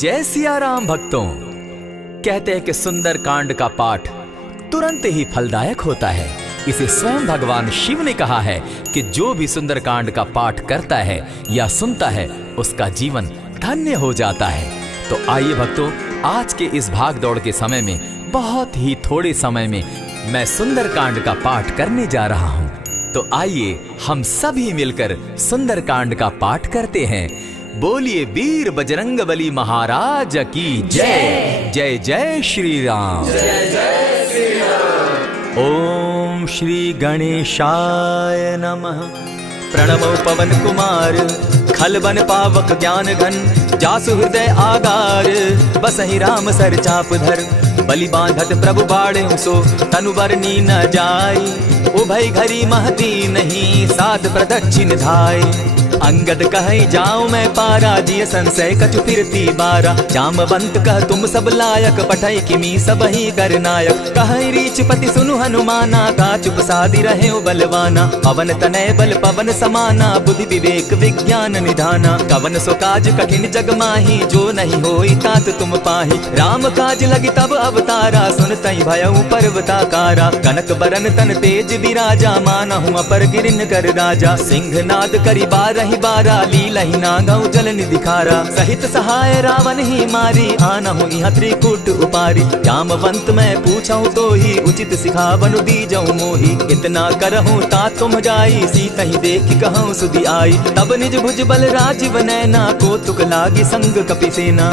जय सिया राम भक्तों। कहते हैं कि सुंदर कांड का पाठ तुरंत ही फलदायक होता है। इसे स्वयं भगवान शिव ने कहा है कि जो भी सुंदर कांड का पाठ करता है या सुनता है उसका जीवन धन्य हो जाता है। तो आइए भक्तों, आज के इस भाग दौड़ के समय में बहुत ही थोड़े समय में मैं सुंदर कांड का पाठ करने जा रहा हूँ। तो आइए हम सभी मिलकर सुंदर कांड का पाठ करते हैं। बोलिए वीर बजरंगबली महाराज की जय। जय जय श्री राम। जय जय श्री राम। ओम श्री गणेशाय नमः। प्रणमो पवन कुमार खलबन पावक ज्ञान घन जासु हृदय आगार बसहि राम सर चाप धर बलि बांधत प्रभु बाढ़े सो तनु बरनी न जाई उभय घरी महती नहीं साध प्रदक्षिण धाय अंगद कहे जाऊं मैं पारा जिय संशय कछु फिरती बारा जामवंत कह तुम सब लायक पठै किमी सब ही कर नायक कहे रीच पति सुनु हनुमाना का चुप सादी रहे बलवाना पवन तनय बल पवन समाना बुद्धि विवेक विज्ञान निधाना कवन सो काज कठिन जग माही जो नहीं होई तात तुम पाही राम काज लगी तब अवतारा सुन तई भयउ पर्वताकारा कनक बरन तन तेज विराजा मानहु अपर गिरिन कर राजा सिंह नाद करी बारहि बारा लीलहि नागौ जल निधिखारा सहित सहाय रावण ही मारी आनहु इहाँ त्रिकूट उपारी जामवंत मैं पूछऊं तो ही उचित सिखावनु दीजऊं मोही इतना करहूं ता तुम जाई सीतहि देखि कहूं सुधि आई तब निज भुज बल राजीव नैना कौतुक लागी संग कपिसेना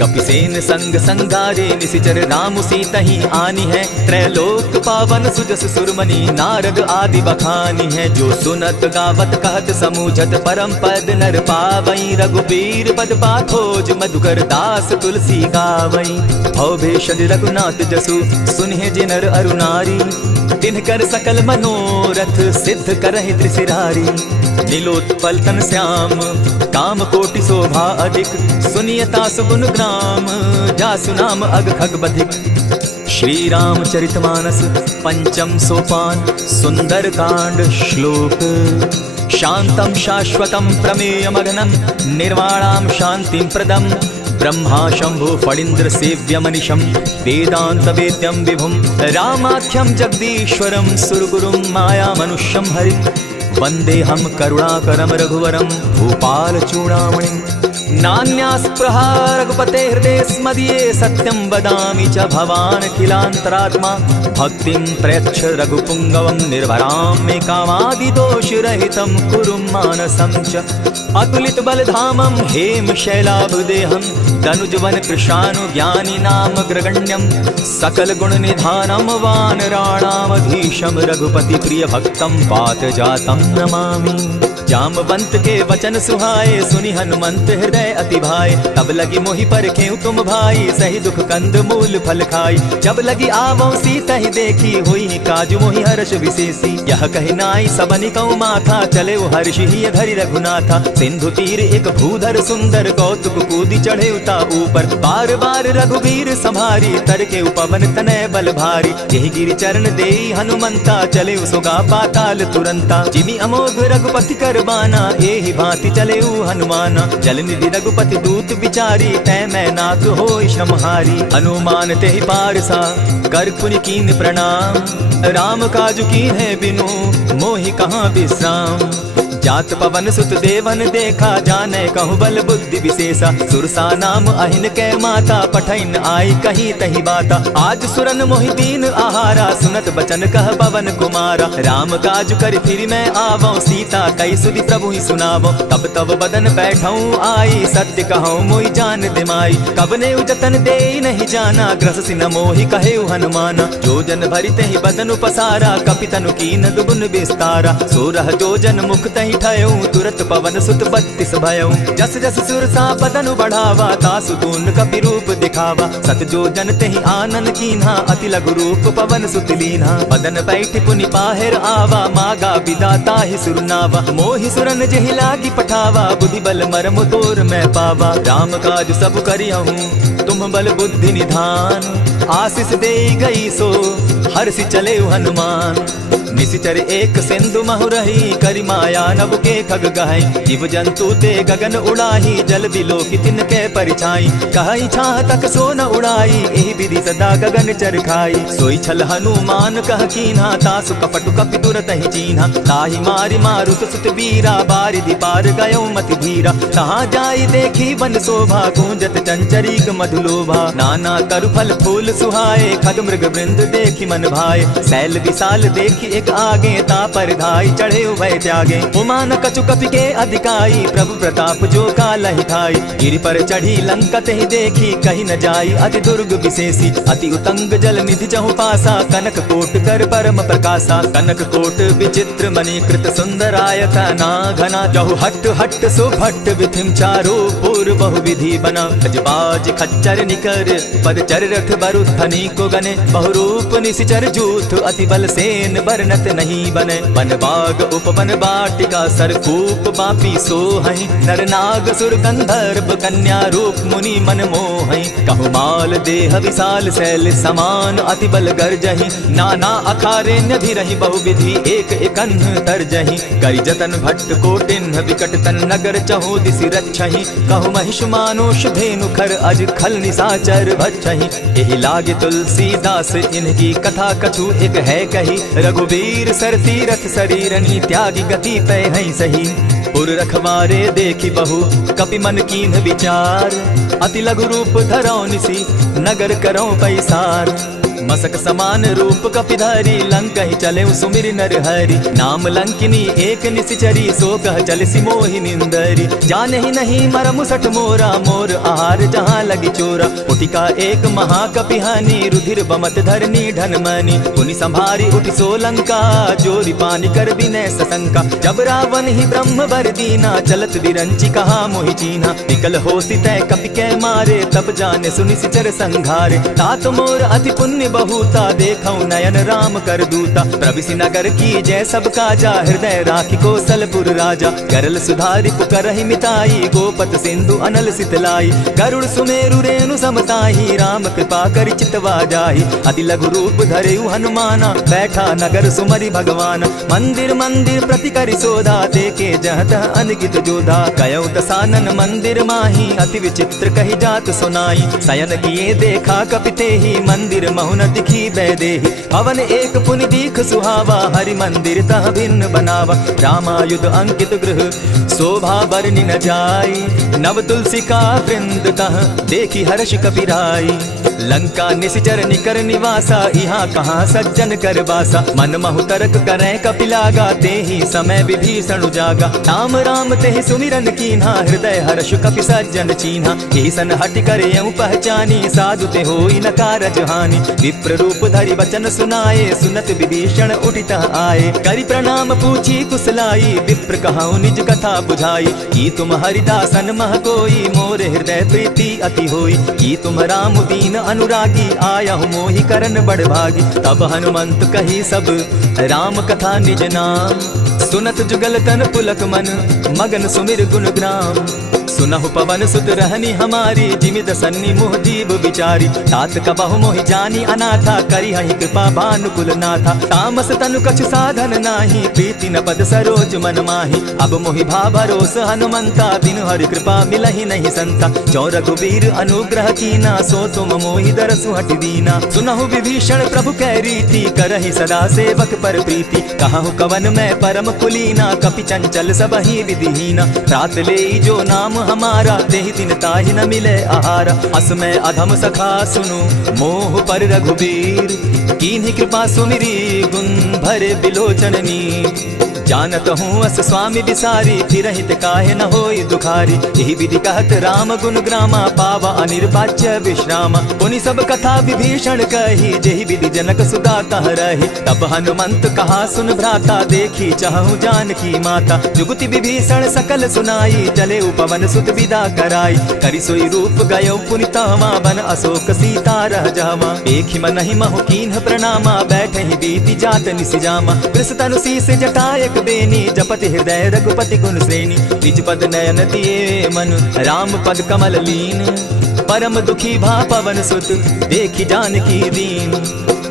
कपिसेन संग संगारे निशिचर राम सीतहि आनी है त्रैलोक पावन सुजस सुरमणि नारद आदि बखानी है जो सुनत गावत कहत समूझत परम पद नर पावई रघुबीर पद पाथोज मधुकर दास तुलसी गावई भव भेषज रघुनाथ जसु सुनहि जिनर अरुनारी तिनकर सकल मनोरथ सिद्ध करहि त्रिशिरारी नीलोत्पल तन श्याम काम कोटि शोभा अधिक सुनियता सुगुण ग्राम जासु नाम अग खग बधिक। श्री रामचरितमानस पंचम सोपान सुंदर कांड श्लोक शांतम शाश्वतम प्रमेयमघनम निर्वाणाम शांतिं प्रदम ब्रह्मा शंभु फणीन्द्र सेव्यमनिशं वेदांत वेद्यं विभुं रामाख्यं जगदीश्वरं सुरगुरुं माया मनुष्यं हरिं वंदेहम करुणाकरं रघुवरं भूपाल चूड़ामणिं नान्यास्पृहा रघुपते हृदये स्मदीये सत्यं वदामि च भवान् अखिलान्तरात्मा भक्तिं प्रयच्छ रघुपुङ्गवं निर्भरां मे कामादिदोषरहितं कुरु मानसं च अतुलित बलधामं हेम शैलाभदेहं तनुजवन कृशानु ज्ञानी नाम ग्रगण्यं सकल गुण निधानं वानराणामधीशं रघुपति प्रिय भक्तं पात जातं नमामि। जामवंत के वचन सुहाए सुनि हनुमंत हृदय अति भाए तब लगी मोहि परखेउ तुम भाई सही दुख कंद मूल फल खाई जब लगी आवो सीतहि देखी हुई काज मोहि हर्ष विशेषी यह कहि नाई सबनि कौ माथा चले वो हर्ष ही धरि रघुनाथा सिंधु तीर एक भूधर सुंदर कौतुक कूदी चढ़े उता ऊपर बार बार रघुवीर संभारी तर के उपवन तनय बल भारी यही गिरि चरण देई हनुमंता चले सुगा पाताल तुरंता जिमि अमोघ रघुपति कर बाना एहि भांति चले हनुमाना जल निधि रघुपति दूत बिचारी तै मैं नाक होय श्रमहारी हनुमान तेहि पारसा कर पुनि कीन प्रणाम राम काजु कीन है बिनु मोहि कहाँ विश्राम जात पवन सुत देवन देखा जाने कहु बल बुद्धि विशेषा सुरसा नाम अहिन कै माता पठैन आई कहीं तही बाता आज सुरन मोहि दीन आहारा सुनत बचन कह पवन कुमारा राम काज कर फिर मैं आवो सीता कई सुधि प्रभु ही सुनावो तब तब बदन बैठऊं आई सत्य कहूं मोहि जान दिमाई कब ने उजतन दे नहीं जाना ग्रस सिन मोहि कहे हनुमाना जो जन भरित ही बदन पसारा कपितनु कीन दुगुन विस्तारा सोरह जो जन मुख तही तुरत पवन सुत 32 भयऊ जस जस सुरसा बदनु बढ़ावा तासु गुण कपि रूप दिखावा सत जो जन तेहि आनन कीन्हा अति लघु रूप पवन सुत लीन्हा बदन बैठ पुनि पाहिर आवा मागा विदाता ही सुरनावा मोहि सुरन जेहि लागी पठावा बुद्धि बल मरम तोर मैं पावा राम काज सब करियहूँ तुम बल बुद्धि निधान आशीष दे गई सो हर्षि चले हनुमान। निशिचर एक सिंधु महु रही, करि माया नभ के खग गहई। जीव जंतु ते गगन उड़ाही, जल बिलो की तिनके परिछाई। कहई छाह तक सो न उड़ाई, एहि विधि सदा गगन चर खाई। सोई छल हनुमान कह कीन्हा, तासु कपटु कपि तुरत ही चीन्हा। ताहि मारि मारुत सुत वीरा, बारिधि पार गयो मति धीरा। तहाँ जाई देखी वन शोभा, गूंजत चंचरीक मधुलोभा। नाना तरु फल फूल सुहाए, खग मृग वृंद देखी मन भाए। शैल विशाल देखी एक आगे, ता पर धाई चढ़े उभय त्यागे। उमान कछु कपि के अधिकाई, प्रभु प्रताप जो कालहि खाई। गिरि पर चढ़ी लंकत ही देखी, कहीं न जाई अति दुर्ग विशेषी। अति उतंग जल निधि जहु पासा, कनक कोट कर परम प्रकाशा। कनक कोट विचित्र मणिकृत सुंदरायतना घना। जहु हट हट सो भट्ट विधिम चारो पूर्व बहु विधि बना। गजबाज खच्चर निकर पद चर रथ बरुथनी को गने। बहुरूप निशिचर जूथ अति बल सेन बरनत नहीं बने। वन बाग उपवन बाटिका सरकूप बापी सोहई। नर नाग सुर गंधर्व कन्या रूप मुनि मन मोहई। कहु माल देह विशाल शैल समान, अति बल गर्जहि। नाना अखारेण्य धीरहि बहुविधि, एक एकन्ह तरजहि। करि जतन भट्ट कोटिन्ह विकट तन नगर चहु दिसि रक्षहि। कहु महिष मानुष धेनु खर अज खल निशाचर भक्षहि। एहि लागे तुलसीदास इनकी कथा कछु एक है कही। रघुवीर सर तीरथ शरीरनि, त्यागी गति पै हैं सही। पुर रखवारे देखी बहु कपि मन कीन्ह विचार। अति लघु रूप धरौ निसी, नगर करौ पैसार। मसक समान रूप कपिधारी, लंकहि चले सुमिर नर हरि। नाम लंकिनी एक निशिचरी, सो कह चल सिमोहि निंदरी। जानहि नहीं मरमु सठ मोरा, मोर आहार जहाँ लगी चोरा। उठिका एक महाकपिहानी, रुधिर बमत धरनी ढनमनी। पुनि संभारी उठि सो लंका, जोरी पानी कर विनय सशंका। जब रावण ही ब्रह्म बर दीना, चलत विरंचि कहा मोहि चीन्हा। निकल होसी तय कपि कै मारे, तब जाने सुनि निशिचर संघारे। तात मोर अति पुण्य बहुता, देखऊं नयन राम कर दूता। प्रविशि नगर की जय सब काजा, हृदय राखी कौशलपुर राजा। करल सुधारि पुकरहि मिताई, गोपत सिंधु अनल सितलाई। गरुड़ सुमेरु रेणु समताही, राम कृपा करि चितवा जाहि। अति लघु रूप धरेउ हनुमाना, बैठा नगर सुमरि भगवान। मंदिर मंदिर प्रति करि शोधा, देखे जहत अनगित जोधा। कयौ दसानन मंदिर माही, अति विचित्र कहि जात सुनाई। शयन किए देखा कपितेहि, मंदिर महुन दिखी बैदेहि। भवन एक पुनि दीख सुहावा, हरि मंदिर तह भिन्न बनावा। रामायुध अंकित गृह शोभा बरनि न जाई। नव तुलसी का वृंद तह देखी हर्ष कपिराई। लंका निशिचर निकर निवासा, यहाँ कहाँ सज्जन कर बासा। मन महु तरक करें कपिलागा, तेहि समय विभीषण उजागा। राम राम तेहि सुमिरन कीन्हा, हृदय हर्ष कपि सज्जन चीन्हा। ईसन हटि करे यूं पहचानी, साधु ते होई न कारज हानि। विप्र रूप धरि वचन सुनाए, सुनत विभीषण उठित आए। करि प्रणाम पूछी कुशलाई, विप्र कहऊं निज कथा बुझाई। की तुम हरिदासन मह कोई, मोर हृदय प्रीति अति होई। की तुम राम दीन अनुरागी, आयहु मोहि करन बड़ भागी। तब हनुमंत कही सब राम कथा निज नाम। सुनत जुगल तन पुलक मन, मगन सुमिर गुण ग्राम। सुनहु पवन सुत रहनी हमारी, जिमित सन्नी मुह जीव विचारी। तात कबहु मोहि जानी अनाथा, करी हहि कृपा भानुकुल नाथा। तामस तनु कछु साधन नाही, प्रीति न पद सरोज मन माही। अब मोहि भा भरोस हनुमंता, बिनु हरि कृपा मिलहि नहीं संता। जो रघुवीर अनुग्रह कीना, सो तुम मोहि दरसु हटि दीना। सुनहु विभीषण प्रभु कै रीति, करहि सदा सेवक पर प्रीति। कहु कवन मैं परम कुलीना, कपि चंचल सबहि विधिहीना। रात लेई जो नाम हमारा, तेहि दिन ताहि न मिले आहारा। अस मैं अधम सखा सुनु मोह पर रघुवीर, कीन्ही कृपा सुमिरी गुण भरे बिलोचन नीर। जानत हूँ अस स्वामी बिसारी, फिरहित काहे न होई दुखारी। यही विधि कहत राम गुण ग्रामा, पावा अनिर्वाच्य विश्रामा। पुनि सब कथा विभीषण कही, जेहि विधि जनक सुता कह रही। तब हनुमंत कहा सुन भ्राता, देखी चाहूं जानकी माता। जुगति विभीषण सकल सुनाई, चले उपवन सुत विदा कराई। करि सोई रूप गयो पुनि तहवा, बन अशोक सीता रह जावा। एक ही मन ही महु कीन्ह प्रणामा, बैठे ही बीती जात निसिजामा। कृष तनु शीस जटायक बेनी, जपति हृदय रघुपति गुण श्रेणी। निज पद नयन दिए मन, राम पद कमल लीन। परम दुखी भा पवन सुत, देखी जानकी दीन।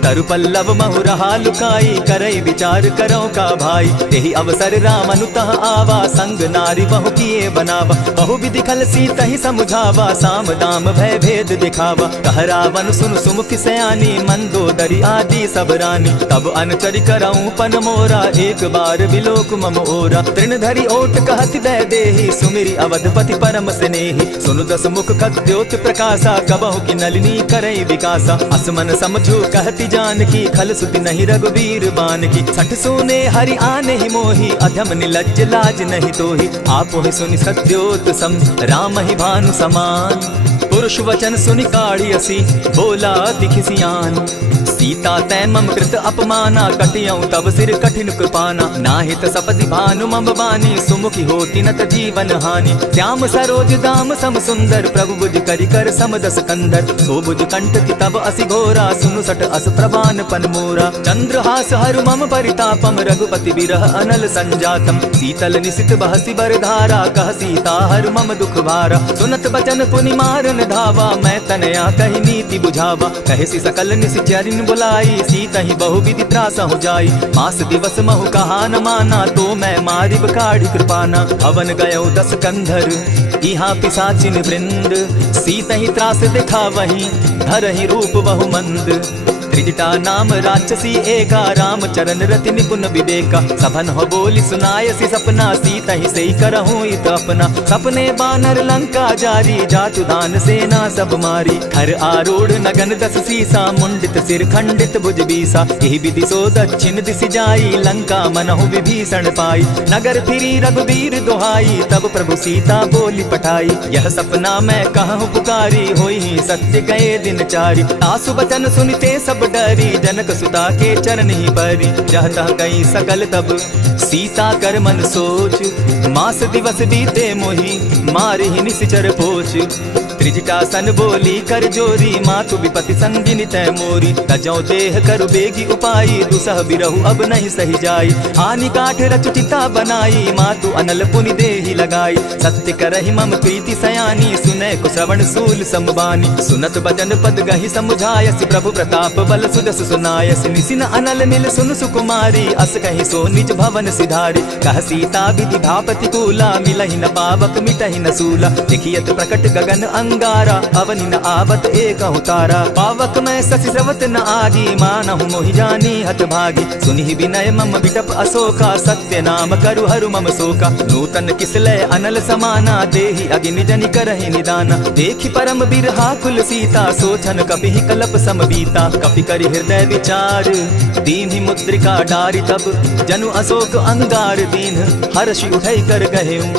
तरु पल्लव महु रहा लुकाई, करई विचार करो का भाई। यही अवसर राम अनुतः आवा, संग नारी बहु किए बनावा। बहु विधि खल सीता ही समझावा, साम दाम भय भेद दिखावा। कह रावण सुन सुमुख सयानी, मंदोदरी आदि सब रानी। तब अनचरि करऊं पन मोरा, एक बार बिलोक मम ओरा। तृण धरि ओट कहत दय देहि, सुमिरि अवधपति परम स्नेहि। सुनु दस मुख खद्योत प्रकाशा, कबहु की नलिनी करई विकासा। असमन समझो कहति जानकी, खल सुति नहीं रघुबीर बान की। सठ सोने हरि आने ही मोहि, अधम निलज्ज लाज नहीं तोहि। आपो ही सुनि सत्योत सम, राम ही भानु समान। पुरुष वचन सुनि काढ़ियसी, बोला अति खिसियान। सीता तै मम कृत अपमाना, कटियऊं तब सिर कठिन कृपाना। नाहित सपति भानु मम बानी, सुमुखी होती नत जीवन हानि। श्याम सरोज दाम सम सुंदर, प्रभु बुझ करि कर समदस कंदर। सो बुझ कंठ की तब असि घोरा, सुनु सट अस प्रवान पन मोरा। चंद्रहास हरु मम परितापम, रघुपति बिरह अनल संजातम। शीतल निशित बहसी बर धारा, कह सीता हरु मम दुख भारा। सुनत बचन पुनि मारन धावा, मैं तनया कहि नीति बुझावा। कहे सकल निशिचरिन बुलाई, सीता ही बहु विधि त्रास हो जाई। मास दिवस महु कहा न माना, तो मैं मारिब काढ़ी कृपाना। हवन गयो 10 कंधर, इहा पिशाचिन वृंद। सीता ही त्रास दिखा वही, धरहि रूप बहु मंद। त्रिजटा नाम राक्षसी एका, राम चरण रति निपुण विवेका। सभन हो बोली सुनायसी सपना, सीता ही सही करहूं इत अपना। सपने बानर लंका जारी, जातु दान सेना सब मारी। खर आरूढ़ नगन 10 सीसा, मुंडित सिर खंडित भुज बीसा। यही विधि सो दक्षिण दिशि जाई, लंका मनहु विभीषण पाई। नगर फिरी रघुबीर दुहाई, तब प्रभु सीता बोली पठाई। यह सपना मैं कहूँ पुकारी, होई ही सत्य गए दिन चारी। आसु बचन सुनिते सब डरी, जनक सुता के चरण ही परी। जहता कई सकल तब सीता कर मन सोच, मास दिवस बीते मोहि, मारे ही निशिचर पोच। त्रिजटा सन बोली कर जोरी, मातु विपति संगिनी तय मोरी। तजौ देह करु बेगी उपाई, दुसह बिरहु अब नहीं सही जाई। आनि काठ रचचिता बनाई, मातु अनल पुनि देहि लगाई। सत्य करहि मम प्रीति सयानी, सुनै कुश्रवण सूल समबानी। सुनत बचन पद गहि समुझायसि, प्रभु प्रताप बल सुदस सुनायसि। निसिन अनल मिल सुन सुकुमारी, अस कहि सो निज भवन सिधारी। कह सीता विधि भापति कूला, मिलहि न पावक मिटहि न सूला। देखियत प्रकट गगन अंगारा, अवनि न आवत एक तारा। पावक मैं शशि स्रवत न आगी, मानहु मोहि जानी हत भागी। सुनि विनय मम बिटप अशोका, सत्य नाम करु हरु मम शोका। नूतन किसलय अनल समाना, देहि अगिनि जनि करहि निदाना। देखि परम बिरहा कुल सीता, सोचन कपिहि कलप सम बीता। कपि करि हृदय विचार, दीन्हि मुद्रिका डारि। तब जनु अशोक अंगार दीन, हर्षि उठै कर गहेऊ।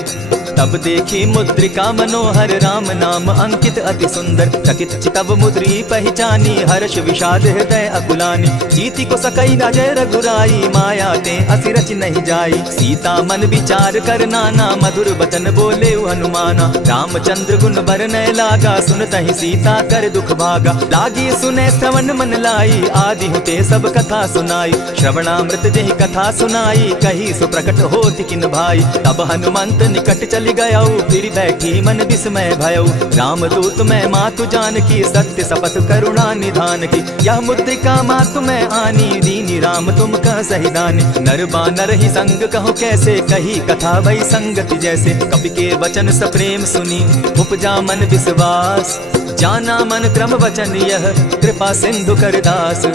तब देखी मुद्रिका मनोहर, राम नाम अंकित अति सुंदर। चकित चितव मुद्री पहचानी, हर्ष विषाद हृदय अकुलानी। जीति को सकई अजय रघुराई, माया ते असि रचि नहीं जाई। सीता मन विचार कर नाना, मधुर बचन बोले हनुमाना। रामचंद्र गुण बरनय लागा, सुनतहि सीता कर दुख भागा। लागी सुने श्रवण मन लाई, आदि हुते सब कथा सुनाई। श्रवणामृत जेहि कथा सुनाई, कही सो प्रकट होति किन भाई। तब हनुमंत निकट चली गयौ, फिर बैठी मन विस्मय भयौ। रामदूत मैं मातु जानकी, सत्य शपथ करुणा निधान की। यह मुद्रिका मातु मैं आनी, दीनी राम तुम कह सही दानी। नर बानर ही संग कहो कैसे, कही कथा भई संगति जैसे। कपि के वचन सप्रेम सुनी, उपजा मन विश्वास। जाना मन क्रम वचन यह, कृपा सिंधु कर दास।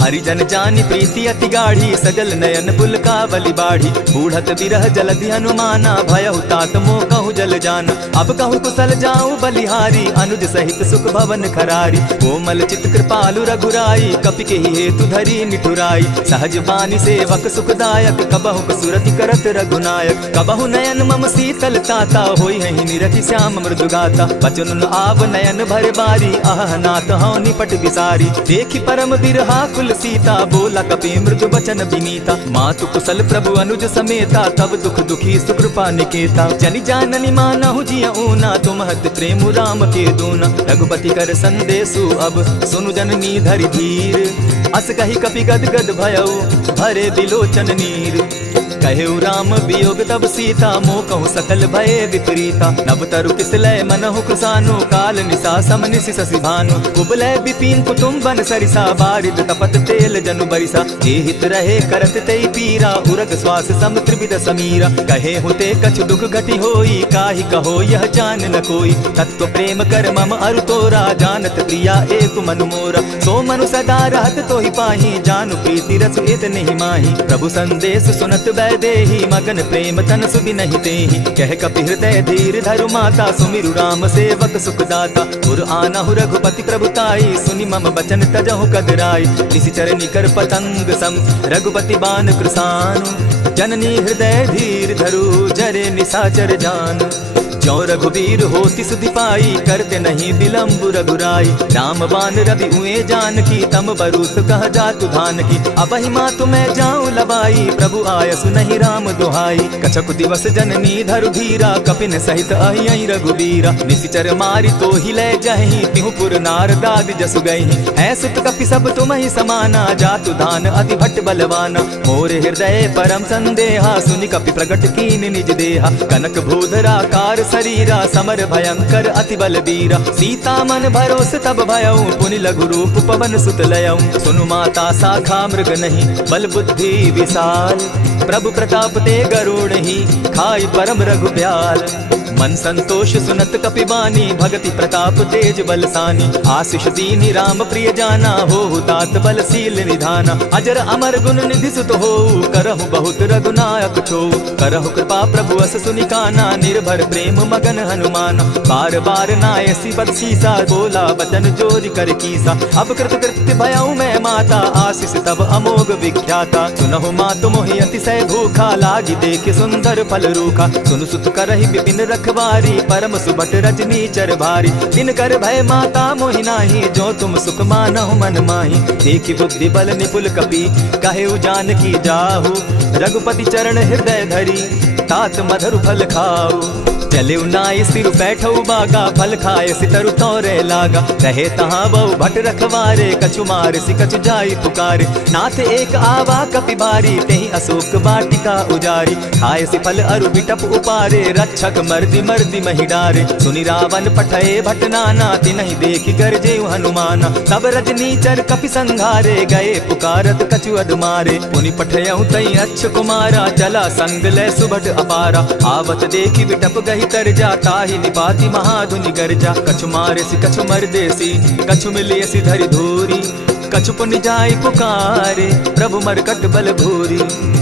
हरिजन जानी प्रीति अति गाढ़ी, सजल नयन पुलकावली बाढ़ी। बूढ़त विरह जलधि हनुमाना, भयहु तात मोह कहूँ जल जाना। अब कहूँ कुशल जाऊँ बलिहारी, अनुज सहित सुख भवन खरारी। कोमल चित कृपालु रघुराई, कपि के ही हेतु धरी निठुराई। सहज बानी सेवक सुखदायक, कबहु कसुरति करत रघुनायक। कबहु नयन मम शीतल ताता, होई हहि निरखि श्याम मृदु गाता। बचन आव नयन भर बारी, आह नाथ हौ निपट विसारी। देखि परम बिरहा कुल सीता, बोला कपि मृदु बचन विनीता। मातु कुशल प्रभु अनुज समेता, तब दुख दुखी सुकृपा निकेता। जनि जाननि मानहु जिय ऊना, तुम हत प्रेम राम के दूना। रघुपति कर संदेशु अब, सुनु जननी धरि धीर। अस कहि कपि गद गद भयउ, भरे बिलोचन नीर। कहेउ राम वियोग तब सीता मोह कहूँ सकल भये विपरीता। नव तरु किसलय मनहु कृसानु काल निशा समनिशि शशि भानु। कुबलय विपिन कुटुम्बन सरिसा बारिद तपत तेल जनु बरिसा। जे हित रहे करत तेई पीरा उरग श्वास सम त्रिविध समीरा। कहे हुते कछु दुख घटी होई काहि कहो यह जान न कोई। तत्व प्रेम कर मम अरु तोरा जानत प्रिया एक मनु मोरा। सो मनु सदा रहत तो ही पाही जानु प्रीति रस इत नहीं माही। प्रभु संदेश सुनत वैदेही मगन प्रेम तन सुबि नहीं तेहि। कह कपि हृदय धीर धरु माता सुमिरु राम सेवक सुखदाता। पुर आनहु रघुपति प्रभुताई सुनि मम बचन तजहु कदराई। निशिचर निकर पतंग सम रघुपति बान कृसानु। जननी हृदय धीर धरु जरे निशाचर जान। जो रघुवीर होति सुधि पाई करते नहीं विलम्ब रघुराई। राम बान रवि उए जान की तम बरूत कह जातु धान की। अब ही माँ तुम्हें जाऊं लबाई प्रभु आयसु नहीं राम दुहाई। कछक दिवस जननी धरु धीरा कपिन सहित अहि रघुवीरा। निशिचर मारी तो ही ले जही तिहुपुर नार दाग जसु गई। है सुत कपि सब तुम ही समाना जातु धान अति भट्ट बलवाना। मोर हृदय परम संदेहा सुनि कपि प्रगट कीन निज देहा। कनक भूधरा कार शरीरा समर भयंकर अति बलबीरा। सीता मन भरोस तब भयऊ पुनि लघु रूप पवन सुत लयऊ। सुनु माता शाखा मृग नहीं बल बुद्धि विशाल। प्रभु प्रताप ते गरुड़ ही खाई परम रघुब्याल। मन संतोष सुनत कपिबानी भगति प्रताप तेज बलसानी। आशीष दीनी राम प्रिय जाना हो तात बलशील निधाना। अजर अमर गुण निधि सुत हो करहु बहुत रघुनायक छो। करहु कृपा प्रभु अस सुनि काना निर्भर प्रेम मगन हनुमान। बार बार नायसी बदसीसा बोला बचन जोरि कर कीसा। अब कृत कृत्य भयऊ मैं माता आशीष तब अमोघ विख्याता। सुनहु मातु मोहि अतिशय भूखा लागी देख सुंदर फल रूखा। सुनु सुत करहि विपिन रखवारी परम सुबट रजनी चर भारी। दिन कर भय माता मोहि नाही जो तुम सुख मानहु मन माही। देखि बुद्धि बल निपुल कपि कहेउ जानकी जाहु। रघुपति चरण हृदय धरी तात मधुर फल खाऊ। चले नाय सिर बैठऊ बागा फल खाए सितरु तोरे लागा। रहे तहाँ बहु भट रखवारे कछु मार सि कछु जाई पुकारे। नाथ एक आवा कपि बारी तेहि अशोक वाटिका उजारी। खाए सि फल अरु बिटप उपारे रक्षक मर्दि मर्दि महि डारे। सुनि रावण पठये भट नाना तिनहि देखि गरजे हनुमाना। तब रजनी चर कपि संघारे गए पुकारत कछु अधमारे। पुनि पठयऊ तई अच्छ कुमारा चला संग ले सुभट अपारा। आवत देखि बिटप गहि तर जाता ही निपाति महाधुनि गर्जा। कछु मारेसी कछु मरदेसी कछु मिलियसी धरि धूरी। कछु पुनि जाई पुकारे प्रभु मरकट बल भूरी।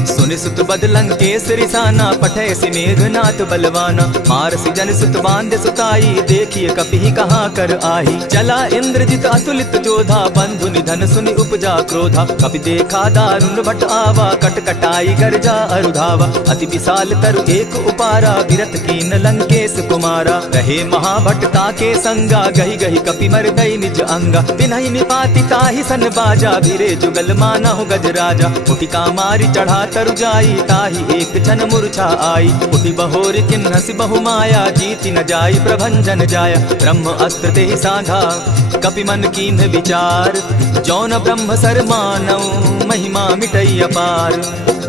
सुनि सुत बद लंकेश रिसाना पठय सि मेघनाथ बलवाना। मारसी जन सुत बांधे सुताई देखिए कपि कहाँ कर आही। चला इंद्रजित अतुलित जोधा बंधु निधन सुनि उपजा क्रोधा। कपि देखा दारुण भट आवा कट कटाई गर्जा अरुधावा। अति विशाल तरु एक उपारा विरत कीन लंकेश कुमारा। रहे महाभट्टा के संगा गही गही कपि मरदई निज अंगा। तिन्हि निपाति ताहि सन बाजा भिरे जुगल मानहु गजराजा। उटिका मारी चढ़ा तरु जाई ताहि एक क्षण मूर्छा आई। उठि बहोर किन्हसि बहु माया जीति न जाई प्रभंजन जाया। ब्रह्म अस्त्र तेहि साधा कपि मन कीन्ह विचार। जौन ब्रह्म सर मानऊ महिमा मिटई अपार।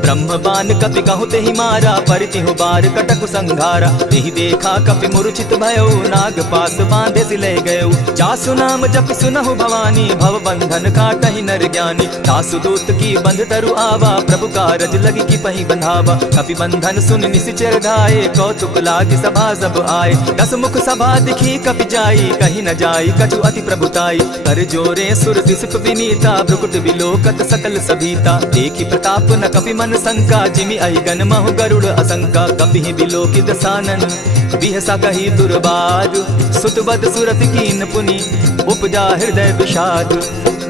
ब्रह्म बान कपि कहु तेहि मारा परितिहु बार कटकु संघारा। तेहि देखा कपि मूर्छित भयऊ नाग पास बांधे सि ले गयऊ। जासु नाम जपि सुनहु भवानी भव बंधन काटहि नर ज्ञानी। दासु दूत की बंध तरु आवा प्रभु कारज लगी की पहि बंधावा। कपि बंधन सुन निशिचर धाये कौतुक लागी सभा सब आए। दस मुख सभा दिखी कपि जाई कहीं न जाई कछु अति प्रभुताई। कर जोरे सुर दिसप विनीता ब्रुकुट विलोकत सकल सभीता। देखी प्रताप न कपि मन संका जिमि अहिगन महु गरुड़ असंका। कपि बिलोकि दसानन बिहसा कही दुर्बाद। सुतबद सुरत कीन पुनि उपजा हृदय विषाद।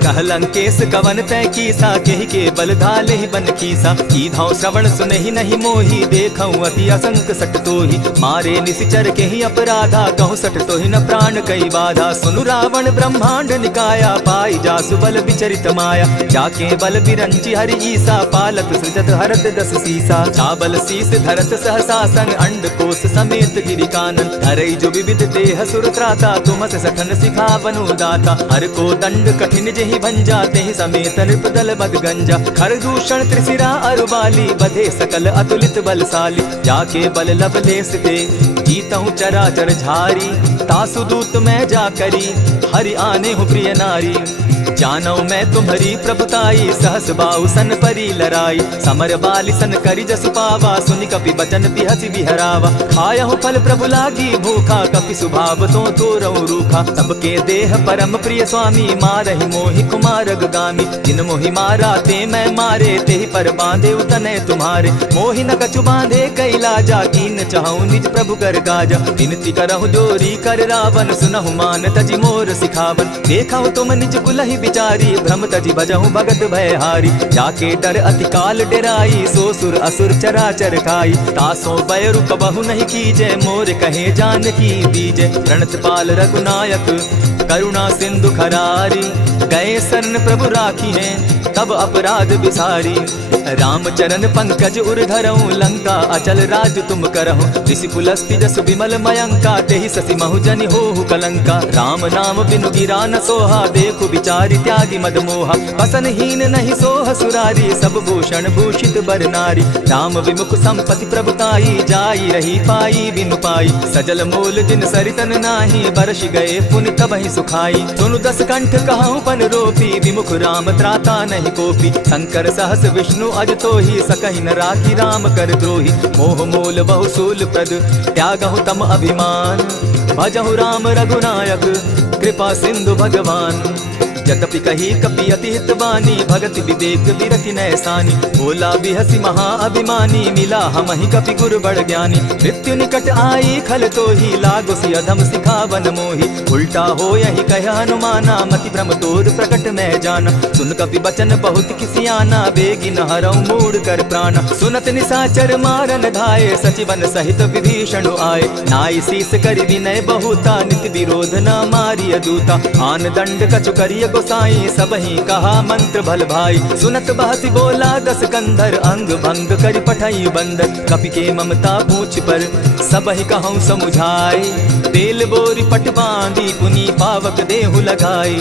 कह लंकेश कवन तय कीसा केहि के बल धाले ही बन कीसा। की धाव श्रवण सुनहि नहीं मोही देखऊं अति असंक सट तोहि। मारे निशिचर केहि अपराधा कहूँ सट तोहि न प्राण कई बाधा। सुनु रावण ब्रह्मांड निकाया पाई जासु बल विचरित माया। जाके बल बिरंचि हरि ईसा पालत सृजत हरत 10 सीसा। चावल शीस धरत सहसासन, अंड कोस समेत गिरि कानन। धरई जो विविध देह सुर त्राता, तुम से सठन सिखावनु दाता। हर को दंड कठिन जेहि भंजा, तेहि समेत नृप दल बद गंजा। खर दूषण त्रिशिरा अरुबाली, बधे सकल अतुलित बलशाली। जाके बल लब लेस दे, जीतहु चराचर झारी। तासु दूत मैं जा करी, हरि आने हूँ प्रिय नारी। जानौ मैं तुम्हारी प्रभुताई, सहस बाहु सन परी लराई। समर बाली सन करी जसु पावा, सुनि कपि बचन बिहसि बिहरावा। खायहु फल प्रभु लागी भूखा, कपि सुभाव तो तोरहु रूखा। सबके देह परम प्रिय स्वामी, मारहि मोहि कुमार गामी। जिन मोहि मारा ते मैं मारे, तेहि पर बांधे उतने तुम्हारे। मोहि न कछु बांधे कैलाजा, कीन चाहूं निज प्रभु कर गाजा। विनती करहु जोरी कर रावण, सुनहु मान तजि मोर सिखावन। देखहु तुम निज कुलहि बिचारी, भ्रम तजि भजहु भगत भयहारी। जाके डर अति काल डेराई, सो सुर असुर चराचर खाई। तासो बैरु कबहु नहीं कीजे, मोर कहे जानकी दीजे। प्रणत पाल रघुनायक, करुणा सिंधु खरारी। गए शरण प्रभु राखी हैं, तब अपराध बिसारी। राम चरण पंकज उर धरऊं, लंका अचल राज तुम करहु। ऋषि पुलस्ति जस विमल मयंका, तेहि ससि महु जनि होहु कलंका। राम नाम बिनु गिरा न सोहा, देखु विचारि त्यागी मद मोहा। बसन हीन नहीं सोह सुरारी, सब भूषण भूषित बर नारी। राम विमुख संपत्ति प्रभुताई, जाई रही पाई बिनु पाई। सजल मोल जिन सरितन नाही, बरस गए पुनि तबहि सुखाई। सुनु 10 कंठ कहूँ पन रोपी, विमुख राम त्राता नहीं कोपी। शंकर सहस विष्णु अज तो ही, सकहि न राखी राम कर द्रोही। मोह मोल बहु सूल प्रद, त्यागहु तम अभिमान। भजहु राम रघुनायक, कृपा सिंधु भगवान। जतपि कही कपि अति हितवानी, भगति विवेक विरति नैसानी। बोला बिहसी महा अभिमानी, मिला हमहि कपि गुरु बड़ ज्ञानी। मृत्यु निकट आई खल तो ही, लागो सि अधम सिखावन मोही। उल्टा हो यही कह हनुमाना, मति भ्रम तोर प्रकट मैं जाना। सुन कपि बचन बहुत किसियाना, बेगी न हरऊ मूढ़ कर प्राणा। सुनत निसाचर मारन धाये, सचिवन सहित विभीषण आए। नाई शीस करि विनय बहुता, नित विरोध न मारिय दूता। आन दंड कछु करिय गोसाई, सबहि कहा मंत्र भल भाई। सुनत बहसी बोला 10 कंधर, अंग भंग करि पठई बंदर। कपि के ममता पूछ पर, सबहि कहूँ समुझाई। तेल बोरी पट बांधी, पुनि पावक देहु लगाई।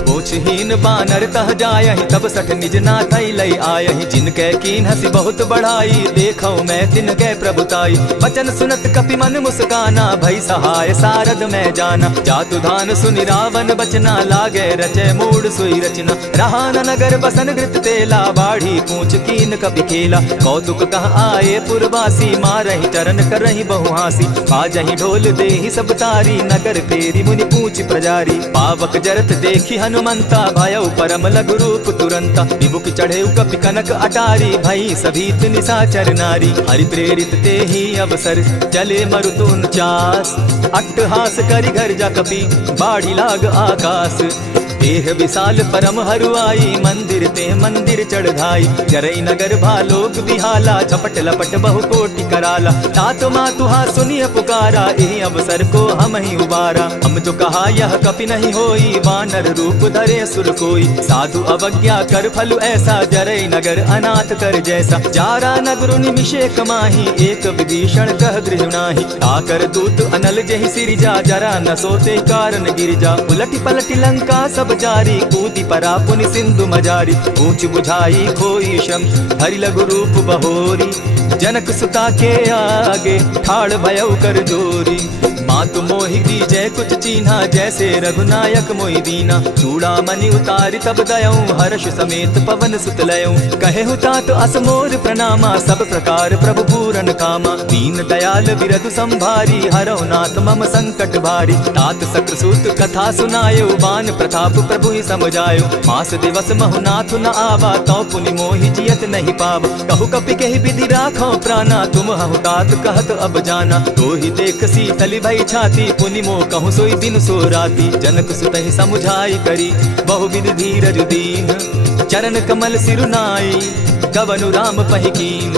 पूछहीन बानर तह जायहि, तब सठ निज नाथई लई आयहि। जिनके कीन हसी बहुत बढ़ाई, देखौ मैं तिनके प्रभुताई। बचन सुनत कपि मन मुस्काना, भई सहाय सारद मैं जाना। जातु धान सुनि रावण बचना, लागे रचे मूढ़ सोई रचना। रहा न नगर बसन घृत तेला, बाढ़ी पूछ कीन कपि खेला। कौतुक कह आए पुरवासी, मारहि चरण करहि बहु हासी। बाजहि ढोल देहि सब तारी, नगर फेरी मुनि पूछ प्रजारी। पावक जरत देखि हनुमंता, भयउ परम लघु रूप तुरंता। विमुख चढ़े कपि कनक अटारी, भई सभीत निसाचर नारी। हरि प्रेरित तेहि अवसर, चले मरुतु 49। अट्टहास करि घर जा कपि, बाढ़ी लाग आकाश। देह विशाल परम हरुआई, मंदिर ते मंदिर चढ़ाई। जरई नगर भालोक बिहाला, झपट लपट बहु कोटि कराला। तात मातुहा सुनिय पुकारा, एहि अवसर को हम ही उबारा। हम जो कहा यह कपि नहीं होई, वानर रूप धरे सुर कोई। साधु अवज्ञा कर फल ऐसा, जरई नगर अनाथ कर जैसा। जारा नगर निमिषे कमाही, एक विभीषण कह गृह नाही। आकर दूत अनल जेहि सिरिजा, जरा न सोते कारण गिरिजा। उलटि पलटि लंका सब जारी, कूदी परा पुनि सिंधु मजारी। ऊंच बुझाई खोई श्रम, हरि लघु रूप बहोरी। जनक सुता के आगे, ठाड़ भयउ कर जोरी। मातु मोहि दीजय कुछ चीन्हा, जैसे रघुनायक मोहि दीना। चूड़ा मणि उतारि तब दयऊं, हर्ष समेत पवन सुत लयऊं। कहेहु तात असमोर प्रणामा, सब प्रकार प्रभु पूरन कामा। दीन दयाल बिरधु संभारी, हरौ नाथ मम संकट भारी। तात सक्रसूत कथा सुनायो, बान प्रताप प्रभु ही समझायो। मास दिवस महु नाथ न आवा, तौ पुनि मोहि जियत नहीं पाव। कहु कपि केहि विधि राखो प्राणा, तुम हहु तात कहत अब जाना। तो ही देख शीतलि भई छाती, पुनि मोह कहूँ सोई दिन सो राती। जनक सुतहि समुझाई करी, बहु विधि धीरज दीन। चरण कमल सिरु नाई, कवनु राम पहिकीन।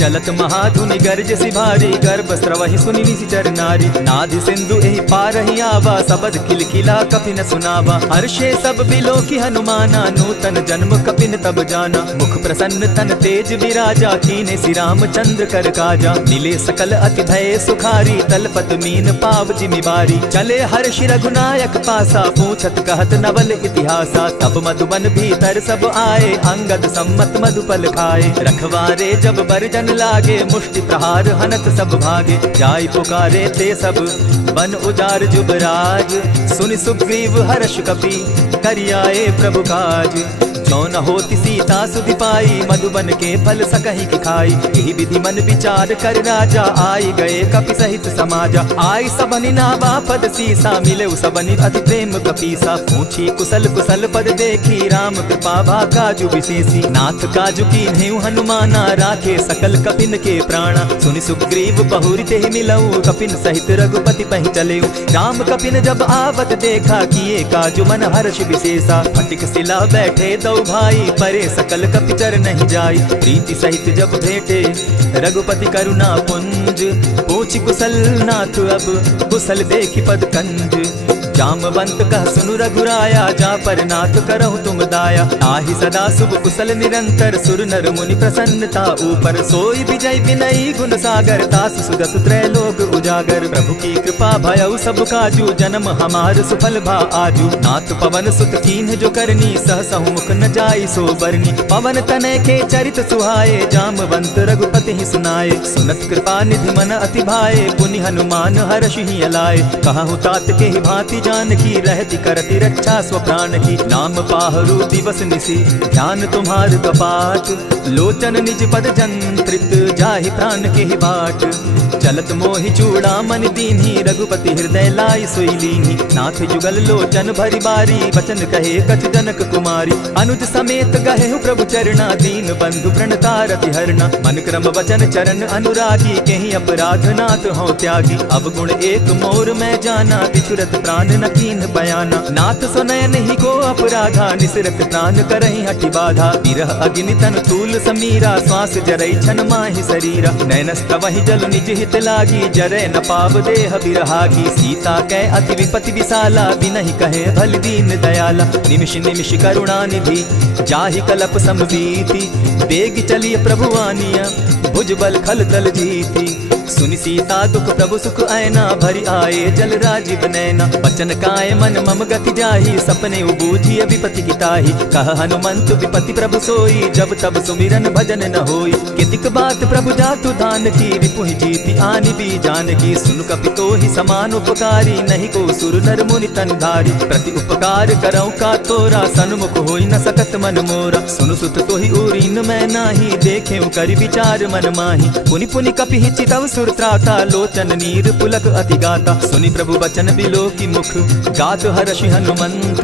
चलत महाधुनि गर्ज सिभारी, गर्भ स्रवहि सुनि निशिचर नारी। नाधि सिंधु एहि पारहि आवा, सबद किलकिला कपिन सुनावा। हर्षे सब बिलोकी हनुमाना, नूतन जन्म कपिन तब जाना। मुख प्रसन्न तन तेज विराजा, कीने श्री रामचंद्र कर काजा। मिले सकल अति भय सुखारी, तलपत मीन पाव जिमि बारी। चले हर्षि रघुनायक पासा, पूछत कहत नवल इतिहासा। तब मधुबन भीतर सब आए, अंगद सम्मत मधुपल खाए। रखवारे जब बरजन लागे, मुष्टि प्रहार हनत सब भागे। जाय पुकारे ते सब बन उजार जुबराज, सुनि सुग्रीव हर्ष कपि करियाए प्रभु काज। जो न होती सीता सुधि पाई, मधुबन के फल सकहि की खाई। यही विधि मन विचार कर राजा, आई गए कपि सहित समाजा। आई सबनि नावा पद सीसा, मिले सबनि अति प्रेम कपीसा। पूछी कुशल कुशल पद देखी, राम कृपा भा काजु विशेषी। नाथ काजु कीन्हेउ हनुमाना, राखे सकल कपिन के प्राणा। सुनि सुग्रीव बहुरि तेहि मिलऊ, कपिन सहित रघुपति पहि चलेऊ। राम कपिन जब आवत देखा, किए काजु मन हर्ष विशेषा। फटिक सिला बैठे दो भाई, परे सकल कपिचर नहीं जाई। प्रीति सहित जब भेटे रघुपति करुणा पुंज, पूछि कुशल नाथ अब कुशल देखि पद कंज। जामवंत कह सुनु रघुराया, जा पर नाथ करहु तुम दाया। आहि सदा शुभ कुशल निरंतर, सुर नर मुनि प्रसन्नता ऊपर। सोई विजय विनयी गुण सागर, तास सुदस त्रैलोक उजागर। प्रभु की कृपा भयउ सब काजू, जन्म हमार सुफल भा आजू। नाथ पवन सुत कीन्ह जो करनी, सहसहु मुख न जाई सो बरनी। पवन तनय के चरित सुहाए, जामवंत रघुपति ही सुनाए। सुनत कृपा निधि मन अति भाए, पुनि हनुमान हर्षि ही अलाए। कहु तात के ही भांति जानकी, रहति करति रक्षा स्वप्राण की। नाम पाहरु दिवस निशि, ध्यान तुम्हार कपाट। लोचन निज पद जंत्रित, जाहि प्राण के ही बाट। चलत मोहि चूड़ामणि दीन्ही, रघुपति हृदय लाई सोई लीन्ही। नाथ जुगल लोचन भरि बारी, वचन कहे कछ जनक कुमारी। अनुज समेत गहेहु प्रभु चरणा, दीन बंधु प्रणतारति हरना। मन क्रम वचन चरण अनुरागी, केहि अपराध नाथ हो त्यागी। अब गुण एक मोर मैं जाना, बिछुरत प्राण न कीन्ह बयाना। नाथ सुनय नहीं को अपराधा, निसरत प्राण करहि हठि बाधा। विरह अग्नि तन तूल समीरा, श्वास जरई छन माहि शरीरा। नयनस्तवहि जल निज हित लागी, जरै न पाव देह बिरहागी। सीता कै अति विपति विशाला, बिनहि कहे भल दीन दयाला। निमिष निमिष करुणा निधि, जाहि कलप समबीति। बेग चलिय प्रभु आनिया, भुजबल खल तल जीती। सुनि सीता दुख प्रभु सुख ऐना, भरि आए जल राजीव नैना। बचन काय मन मम गति जाहि, सपने बूझिय विपति किताहि। कह हनुमंत विपति प्रभु सोई, जब तब सुमिरन भजन न होई। कितिक बात प्रभु जातु दान की, रिपुहि जीति आनि भी जानकी। सुनु कपि तोहि समान उपकारी, नहीं को सुर नर मुनि तन धारी। प्रति उपकार करौ का तोरा, सन्मुख होई न सकत मन मोरा। सुनु सुत तोहि उरीन मैं नाही, देखेउ करि विचार मन माही। पुनि पुनि कपि चितव सुर त्राता, लोचन नीर पुलक अति गाता। सुनि प्रभु बचन बिलो की मुख, गात हर्षि हनुमंत।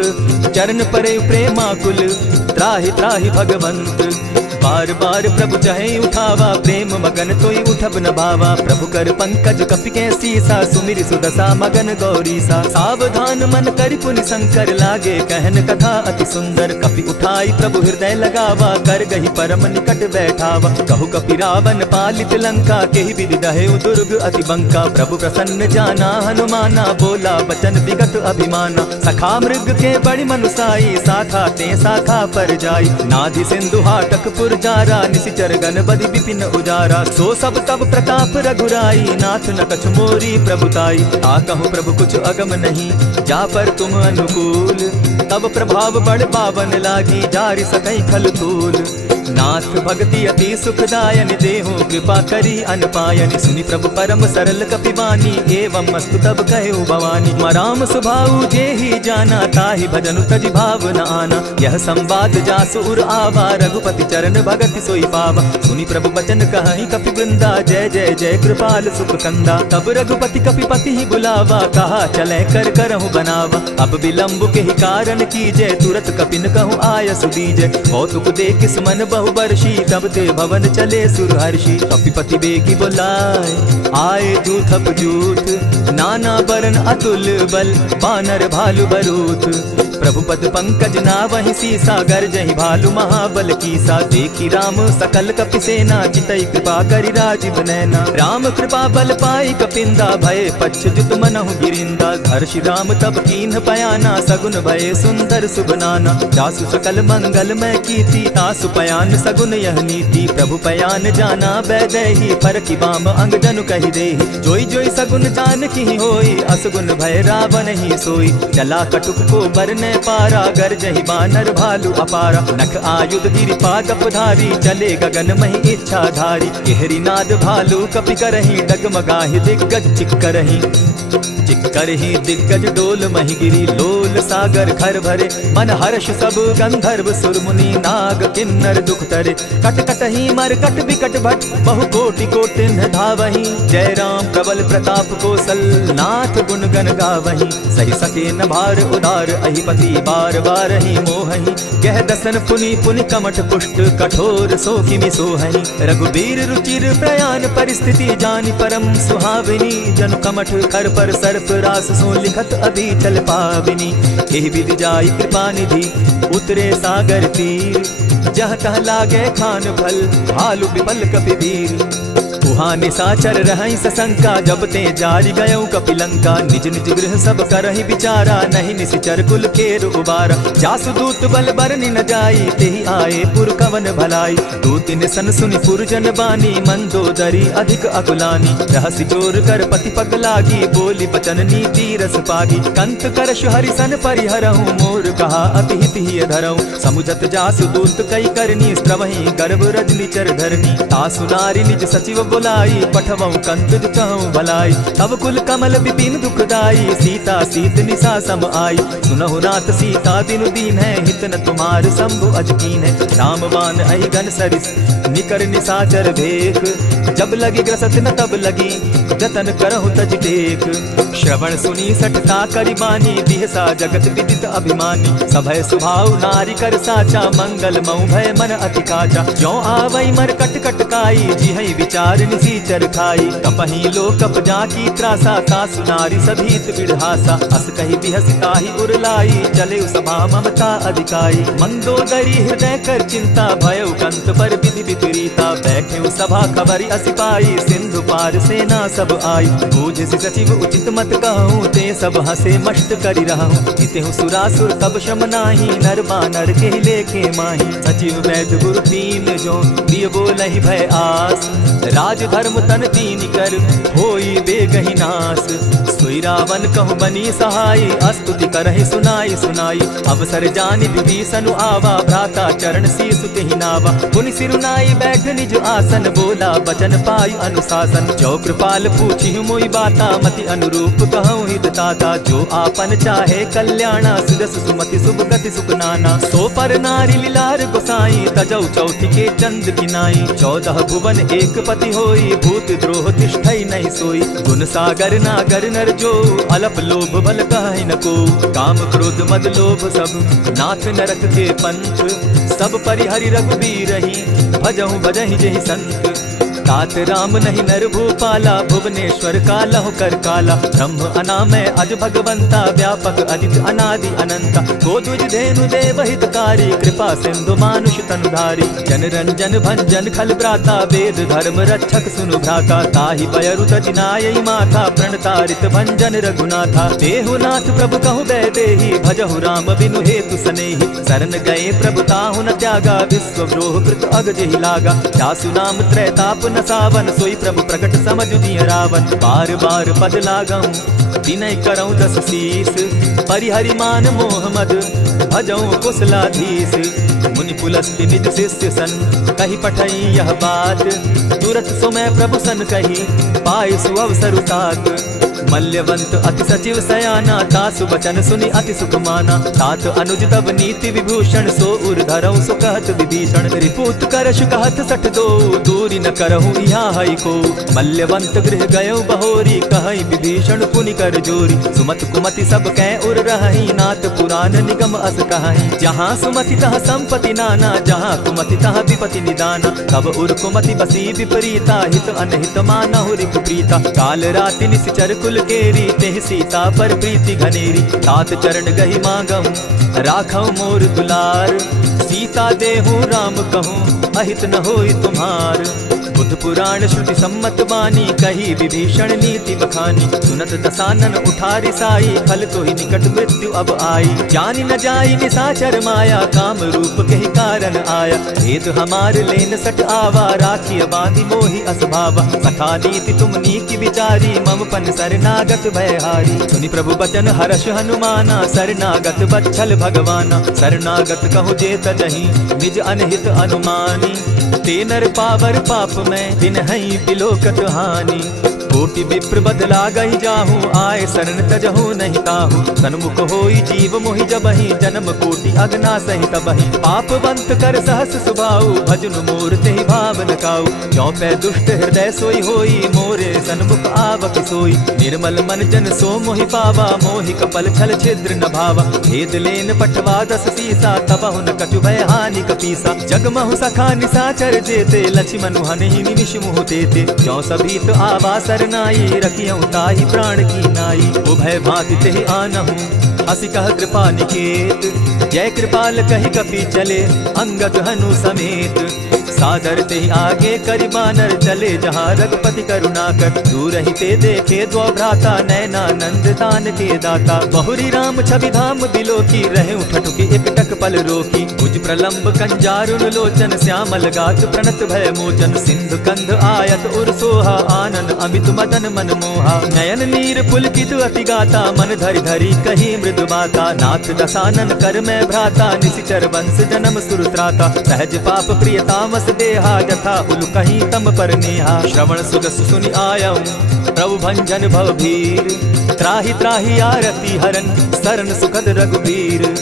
चरण परे प्रेमाकुल, त्राहि त्राहि भगवंत। बार बार प्रभु चहे उठावा, प्रेम मगन तोई उठब न भावा। प्रभु कर पंकज कपि के सीसा, सुमिरि सुदशा मगन गौरीसा। सावधान मन करि पुनि शंकर, लागे कहन कथा अति सुंदर। कपि उठाई प्रभु हृदय लगावा, कर गही परम निकट बैठावा। कहु कपि रावण पालित लंका, केहि विधि दहेउ दुर्ग अति बंका। प्रभु प्रसन्न जाना हनुमाना, बोला बचन विगत अभिमाना। सखा मृग के बड़ि मनुसाई, शाखा ते शाखा पर जाई। नाधि सिंधु हाटक पुर जारा, निशिचर गण बदि विपिन उजारा। सो सब तब प्रताप रघुराई, नाथ न कछु मोरी प्रभुताई। कहूँ प्रभु कुछ अगम नहीं, जा पर तुम अनुकूल। तब प्रभाव बड़ पावन लागी, जारि सकई खल तूल। नाथ भक्ति अति सुखदायन, देहु कृपा करी अनपायन। सुनि प्रभु परम सरल कपिवानी, एवं मस्तु तब कहु भवानी। मराम सुभाऊ जेहि जाना, ताहि भजनु तजि भाव न आना। यह संवाद जासु उर आवा, रघुपति चरण भगति सोई पावा। सुनि प्रभु बचन कहहि कपि वृंदा, जय जय जय कृपाल सुख कंदा। तब रघुपति कपिपति ही बुलावा, कहा चले कर करहु बनावा। अब विलंब के ही कारण कीजय, तुरत कपिन कहूँ आय सुदीजय। कौतुक देख सुमन बहु वर्षी, तब ते भवन चले सुरहर्षि। कपिपति बेगी बोलाए, आए जूथप जूथ। नाना बरन अतुल बल, बानर भालु बरूथ। प्रभु पद पंकज नावहि सीसा, गर्जहि भालु महाबल कीसा। देखी राम सकल कपि सेना, चितई कृपा करि राजीव नैना। राम कृपा बल पाई कपिंदा, भय पच्युत मनहु गिरिंदा। हर्षि राम तब कीन्ह पयाना, सगुन भय सुंदर शुभ नाना। जासु सकल मंगलमय कीर्ति, तासु पयान सगुन यह नीति। प्रभु पयान जाना बैदेही, फरकि बाम अंग जनु कहि देहि। जोई जोई सगुन जानकी होई, असगुन भय रावण ही सोई। चला कटुक को बरने पारा, गर्जहि बानर भालु अपारा। नख आयुध गिरि पादप धारी, चले गगन महि इच्छाधारी। केहरी नाद भालु कपि करहि, डगमगाहि दिग्गज चिक्करहि। चिक्करहि दिग्गज डोल महि गिरी, लोल सागर खर भरे। मन हर्ष सब गंधर्व सुर मुनि, नाग किन्नर दुख तरे। कट कटहि मरकट बिकट भट, बहु कोटि कोटिन्ह धावहि। जय राम प्रबल प्रताप कौशल, नाथ गुण गण गावहि। सही सके न भार उदार, अहिपति बार बार ही मोहहि। गह दसन पुनि पुनि कमठ पुष्ट, कठोर सो किमि सोहहि। रघुबीर रुचिर प्रयाण परिस्थिति, जानि परम सुहाविनी। जनु कमठ खर पर सर्प रास, सो लिखत अभी चल पाविनी। एहि विधि जाई कृपा निधि, उतरे सागर तीर। जह तह लागे खान फल, भालु विपल कपि वीर। उहाँ निशाचर रहै सशंका, जब ते जारि गयौ कपिलंका। निज निज गृह सब करहि विचारा, नहीं निशिचर कुल केर उबारा। जासु दूत बल बरनि न जाई, तेहि आए पुर कवन भलाई। दूतिन सन सुनि पुरजन बानी, मंदोदरी अधिक अकुलानी। रहसि जोर कर पति पग लागी, बोली बचन नीति रस पागी। कंत करश हरि सन परिहरहु, मोर कहा अति हित ही धरहु। समुझत जासु दूत कई करनी, स्त्रवहि गर्भ रजनी चर धरनी। तासु नारी निज सचिव बुलाई, पठवहु कंत कहूँ भलाई। तब कुल कमल विपिन दुखदाई, सीता सीत निशा सम आई। सुनहु नाथ सीता बिनु दीन है, हित न तुम्हार शंभु अजकीन है। रामबान अहि गन सरिस, निकर निशाचर भेक। जब लगी ग्रसत न तब लगी, जतन करहु तज टेक। श्रवण सुनी सठता करि बानी, बिहसा जगत विदित अभिमानी। सभय सुभाव नारी कर साचा, मंगल मऊ भय मन अति काचा। जो आवै मर कट कट काई, जिहै विचार निसीचर खाई। कपहि लो कप जाकी त्रासा, तासु नारी सभीत बिढ़ासा। अस कहि बिहसिता ही उरलाई, चले सभा ममता अधिकाई। मंदोदरी हृदय कर चिंता, भयउ कंत पर विधि विपरीता। बैठे सभा खबरि अस पाई, सिंधु पार सेना सब आई। बूझि सचिव उचित मत कहूँ, ते सब हसे मष्ट करि रहूँ। जितेहु सुरासुर तब शम नाही, नर बानर के लेखे माही। सचिव वैद्य गुरु तीन जो, प्रिय बोलहि भय आस। राज धर्म तन तीन कर, होई बेगहि नास। सोई रावण कहु बनी सहाय, स्तुति करहि सुनाई सुनाई। अवसर जानि विभीषण आवा, भ्राता चरण शीसु तेहि नावा। पुनि सिरुनाई बैठ निज आसन, बोला बचन पाई अनुशासन। जो कृपाल पूछि मोई बाता, मति अनुरूप कहूँ हित ताता। जो आपन चाहे कल्याणा, सुदस सुमति शुभ गति सुख नाना। सो पर नारी लीलार गोसाई, तजौ चौथि के चंद किनाई। 14 भुवन एक पति होई, भूत द्रोह तिष्ठै नहीं सोई। गुण सागर नागर नर जो, अलप लोभ बल कहै न को। काम क्रोध मद लोभ सब, नाथ नरक के पंथ। सब परिहरि रघुबीरहि, भजहु भजहि जेहि संत। तात राम नहीं नर भूपाला, भुवनेश्वर कालहु कर काला। ब्रह्म अनामय अज भगवंता, व्यापक अदित अनादि अनंता। को द्विज धेनु देव हितकारी, कृपा सिंधु मानुष तनुधारी। जन रंजन भंजन खल भ्राता, वेद धर्म रक्षक सुनु भ्राता। ताहि पयरु तजिनायि माथा, प्रणतारित भंजन रघुनाथा। देहुनाथ प्रभु कहु बैदेही, भजहु राम बिनु हेतु सनेही। शरण गए प्रभु ताहु न त्यागा, विश्वद्रोह कृत अग जेहि लागा। जासु नाम त्रैताप न सावन, सोई प्रभु प्रकट समझ दिय रावण। बार बार पद लागम, विनय करऊँ दस शीस। परिहरि मान मोह मद, भजऊँ कुशलाधीश। मुनि पुलस्ति निज शिष्य सन, कही पठई यह बात। तुरत सो मैं प्रभु सन कही, पाए सुअवसर तात। मल्यवंत अति सचिव सयाना, तासु बचन सुनि अति सुख माना। तात अनुज तब नीति विभूषण, सो उर धरऊ सो कहत विभीषण। रिपुत करश कहत सठ दो, दूरी न करहु यहाँ हई को। मल्यवंत गृह गयो बहोरी, कहई विभीषण पुनि कर जोरी। सुमत कुमति सब कै उर रहई, नाथ पुराण निगम अस कहई। जहाँ सुमति तह संपति नाना, जहाँ कुमति तह विपति निदाना। तब उर कुमति बसी विपरीता, हित अनहित मानहु रिपु प्रीता। काल राति निशिचर कुल कुल केरी, तेह सीता पर प्रीति घनेरी। तात चरण गही मांगम, राखऊ मोर दुलार। सीता देहु राम कहूँ, अहित न होई तुम्हार। बुद्ध पुराण श्रुति सम्मत बानी, कही विभीषण नीति बखानी। सुनत दसानन उठारी साई, खल तो ही निकट मृत्यु अब आई। जानी न जाई निशाचर माया, काम रूप के ही कारण आया। भेद हमार लेन सट आवा, राखी बांधी मोहि असभावा। सखा नीति तुम नीति विचारी, मम पन शरणागत भयहारी। सुनि प्रभु बचन हर्ष हनुमाना, शरणागत बच्छल भगवाना। शरणागत कहु जेत जहीं, निज अनहित अनुमानी। ते नर पावर पाप में, दिन हई बिलोकत हानि। कोटि विप्र बदला गही जाहूँ, आए शरण तजहु नहीं ताहू। सन्मुख होई जीव मोहि जबहि, जन्म कोटि अगना सहित बहि। पापवंत कर सहस सुभाऊ, भजनु मोर तेहि भाव न काऊ। क्यों पै दुष्ट हृदय सोई होई, मोरे सन्मुख आवक सोई। निर्मल मन जन सो मोहि पावा, मोहि कपल छल छिद्र न भावा। भेद लेन पटवा दस सीसा, तबहु न कछु भय हानि कपीसा। जगमहु सखा निशाचर जेते, लक्ष्मण हनहि निमिष मुँह तेते। क्यों सभीत आवा सरनाई, रखियौ ताहि प्राण की नाई। उभय भांति तेहि आनहु, हसी कह कृपा निकेत। जय कृपाल कहि कपि चले, अंगद हनु समेत। सादर ते आगे करि बानर चले, जहाँ रघुपति करुणाकर। दूर ही ते देखे द्वौ भ्राता, नयनानंद दान के दाता। बहुरी राम छवि धाम बिलोकी, रहे ठठुकी एक टक पल रोकी। भुज प्रलंब कंजारुन लोचन, श्यामल गात प्रणत भय मोचन। सिंधु कंध आयत उर सोहा, आनन अमित मदन मन मोहा। नयन नीर पुलकित अति गाता, मन धरि धरि कही मृदु बाता। नाथ दसानन कर मैं भ्राता, निशिचर वंश जन्म सुरत्राता। सहज पाप प्रिय तामस देहा, जथा उलु कहीं तम पर नेहा। श्रवण सुजस सुनि आयऊ, प्रभु भंजन भवभीर। त्राहि त्राहि आरती हरन, शरण सुखद रघुबीर।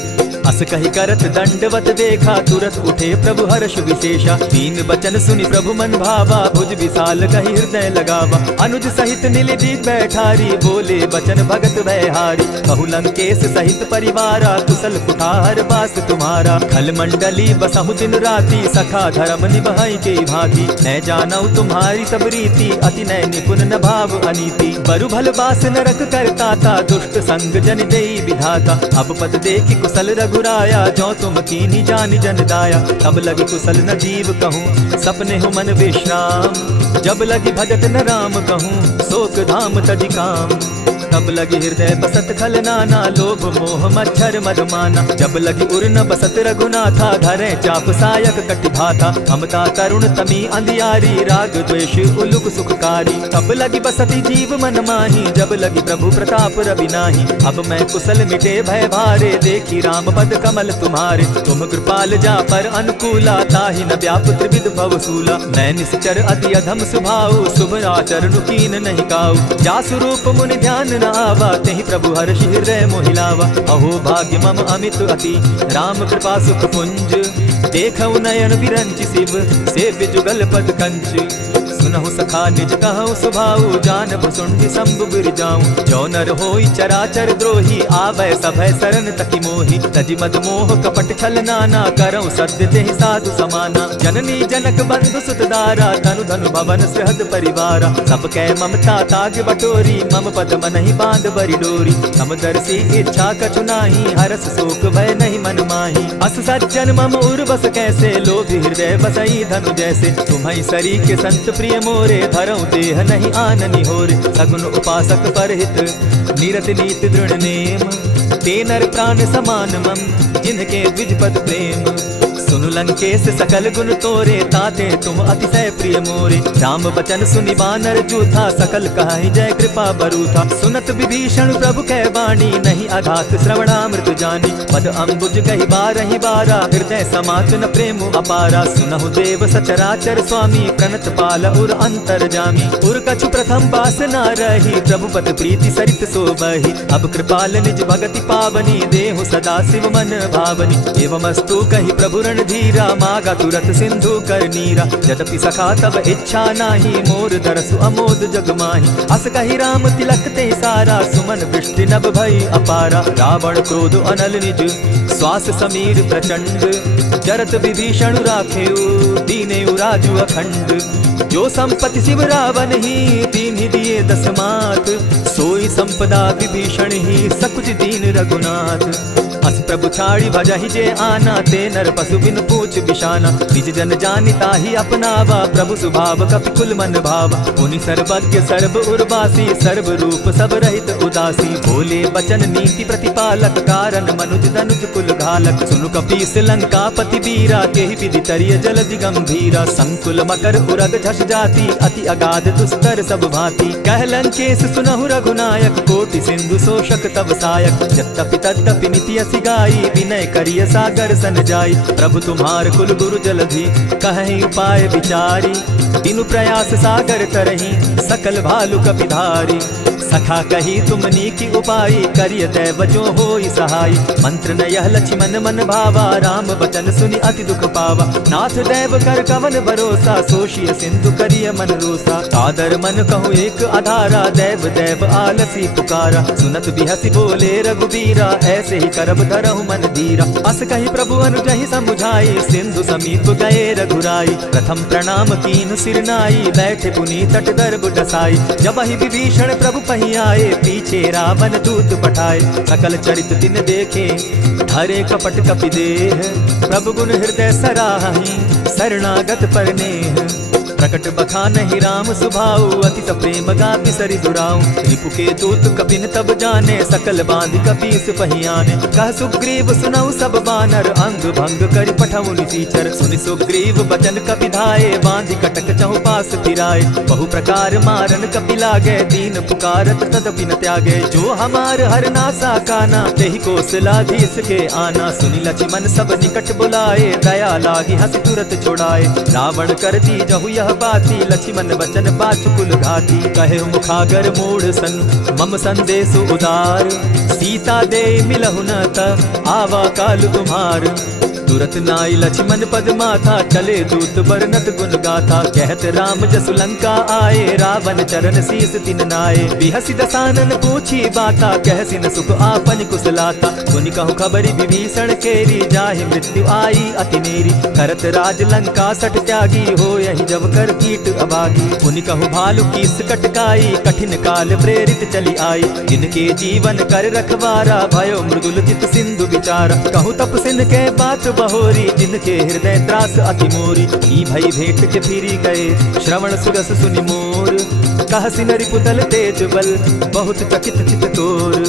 अस कही करत दंडवत देखा, तुरत उठे प्रभु हर्ष विशेषा। तीन बचन सुनि प्रभु मन भावा, भुज विशाल कही हृदय लगावा। अनुज सहित निलिधि बैठारी, बोले बचन भगत भयहारी। कहु लंकेश सहित परिवारा, कुशल कुठार बास तुम्हारा। खल मंडली बसहु दिन राति, सखा धर्म निभाई के भांति। न जानऊ तुम्हारी सब रीति, अति नय निपुण न भाव अनीति। बरु भल बास नरक करताता, दुष्ट संग जन देई विधाता। अब पद देखि कुशल रघुराया, जो तुम कीनी जानि जन दाया। तब लगी कुशल न जीव कहूँ, सपने हो मन विश्राम। जब लगी भजत न राम कहूँ, शोक धाम तजि काम। तब लगी हृदय बसत खल नाना, लोभ मोह मच्छर मदमाना। जब लगी उर न बसत रघुनाथा, धरे चाप सायक कटि भाथा। ममता तरुण तमी अंधियारी, राग द्वेष उलुक सुखकारी। तब लगी बसती जीव मन माही, जब लगी प्रभु प्रताप रवि नाही। अब मैं कुशल मिटे भय भारे, देखी राम पद कमल तुम्हारे। तुम कृपाल जा पर अनुकूला, ताहि न व्याप त्रिविध भवसूला। मैं निश्चर अति अधम स्वभाव, शुभ आचरण कीन नहीं काऊ। जासु रूप मुनि ध्यान आवा, तेहि प्रभु हर्ष हृदय मोहिलावा। अहो भाग्य मम अमित अति, राम कृपा सुख पुंज। देखऊ नयन बिरंचि शिव, सेव्य जुगल पद कंच। सुनहु सखा निज कहूँ सुभाऊ, जानब सुंडि शंभु गिर जाऊँ। जो नर होई चराचर द्रोही, आवे सभय शरण तकी मोहि। तजि मद मोह कपट छल नाना, करऊँ सत्य तेहि साधु समाना। जननी जनक बंधु सुत दारा, तनु धनु भवन सृहद परिवारा। सब कै ममता ताग बटोरी, मम पद मनहि बांध बरि डोरी। समदर्शी इच्छा कछु नाही, हरस शोक भय नहीं मन माही। अस सज्जन मम उर बस कैसे, लोभी हृदय बसई धनु जैसे। तुम्हि सरी के संत प्रिय मोरे, धरऊं देह नहीं आननि होरे। सगुन उपासक परहित, निरत नीति दृढ़ नेम। ते नर प्राण समान मम, जिनके द्विजपद प्रेम। सुनु लंकेश सकल गुण तोरे, ताते तुम अतिशय प्रिय मोरे। राम बचन सुनि बानर जूथा, सकल कहाहि जय कृपा बरूथा। सुनत विभीषण प्रभु कै बाणी, नहीं अघात श्रवणामृत जानी। पद अम्बुज कहि बारहि बारा, हृदय समात न प्रेम अपारा। सुनहु देव सचराचर स्वामी, प्रणत पाल उर अंतर जामी। उर कछु प्रथम बास न रही, प्रभु पद प्रीति सरित सोबहि। अब कृपाल निज भगति पावनी, देहु सदा शिव मन भावनी। एवमस्तु कहि प्रभु धीरा, मागा तुरत सिंधु कर नीरा। यद्यपि सखा तब इच्छा नाही, मोर दरसु अमोद जग माही। अस कहि राम तिलक ते सारा, सुमन वृष्टि नभ भई अपारा। रावण क्रोध अनल निज, श्वास समीर प्रचंड। जरत विभीषण राखेउ, दीनेउ राजु अखंड। जो संपत्ति शिव रावण ही दीन ही दिए 10 मात, सोई संपदा विभीषण ही सकुच दीन रघुनाथ। अस प्रभु छाड़ी भजहि जे आना, ते नर पशु बिन पूछ बिशाना। निज जन जानिता ही अपनावा, प्रभु स्वभाव कपि कुल मन भावा। मुनि सर्वज्ञ सर्व उर्वासी, सर्व रूप सब रहित उदासी। बोले बचन नीति प्रतिपालक, कारण मनुज धनुज कुल घालक। सुनु कपीस लंकापति वीरा, केहि विधि तरिय जलधि गंभीरा। संकुल मकर उरग झष जाति, अति अगाध दुस्तर सब भांति। कह लंकेश सुनहु रघुनायक, कोटि सिंधु शोषक तब सायक। यद्यपि तद्यपि निति असि गाई, विनय करिय सागर सन जाई। प्रभु तुम्हार कुल गुरु जलधि, कहि उपाय विचारी। बिनु प्रयास सागर तरही, सकल भालु कपिधारी। सखा कही तुमनी की उपाई, करिय दैव जो होई सहाय। मंत्र न यह लक्ष्मण मन भावा, राम बचन सुनि अति दुख पावा। नाथ दैव कर कवन भरोसा, सोशिय सिंधु करिय मन रोसा। सादर मन कहूँ एक आधारा, दैव दैव आलसी पुकारा। सुनत बिहसी बोले रघुबीरा, ऐसे ही करब धरहु मन धीरा। अस कही प्रभु अनुजहि समुझाई, सिंधु समीप गए रघुराई। प्रथम प्रणाम कीन सिर नाई, बैठे पुनि तट दर्भ डसाई। जब ही विभीषण प्रभु पही आए, पीछे रावण दूत पठाए। सकल चरित दिन देखे, धरे कपट कपि देह। प्रभु गुण हृदय सराहि, शरणागत पर नेह। प्रकट बखानहि राम सुभाऊ, अति प्रेम गा बिसरि दुराऊ। रिपु के दूत कपिन तब जाने, सकल बांधि कपीस पहियाने। कह सुग्रीव सुनऊ सब बानर, अंग भंग करि पठऊ निसीचर। सुनि सुग्रीव बचन कपि धाये, बांधि कटक चहुपास फिराए। बहु प्रकार मारन कपि लागे, दीन पुकारत तदपि न त्यागे। जो हमार हर नासा काना, तेहि कौशलाधीश के आना। सुनि लक्ष्मण सब निकट बुलाए, दया लागी हंस तुरत छोड़ाए। रावण कर दी जहु यह बाती, लक्ष्मण वचन बाचुकुल घाती। कहे मुखागर मूढ़ सन, मम संदेश उदार। सीता दे मिलहु न त, आवा काल तुम्हार। तुरत नाई लक्ष्मण पद माथा, चले दूत बरनत गुण गाथा। कहत राम जसु लंका आए, रावण चरण शीस तिन नाये। बिहसि दसानन पूछी बाता, कहसि न सुख आपन कुशलाता। सुनि कहु खबरि विभीषण केरी, जाहि मृत्यु आई अति नेरी। करत राज लंका सठ त्यागी, हो यही जब कर कीट अभागी। पुनि कहु भालु कीस कटकाई, कठिन काल प्रेरित चली आई। जिनके जीवन कर रखवारा, भयो मृदुल चित सिंधु विचारा। कहु तपसिन के बात बहोरी, जिनके हृदय त्रास अति मोरी। ई भई भेंट के फिरी गए, श्रवण सुरस सुनि मोर। कहसि नरि पुतल तेज बल, बहुत चकित चित तोर।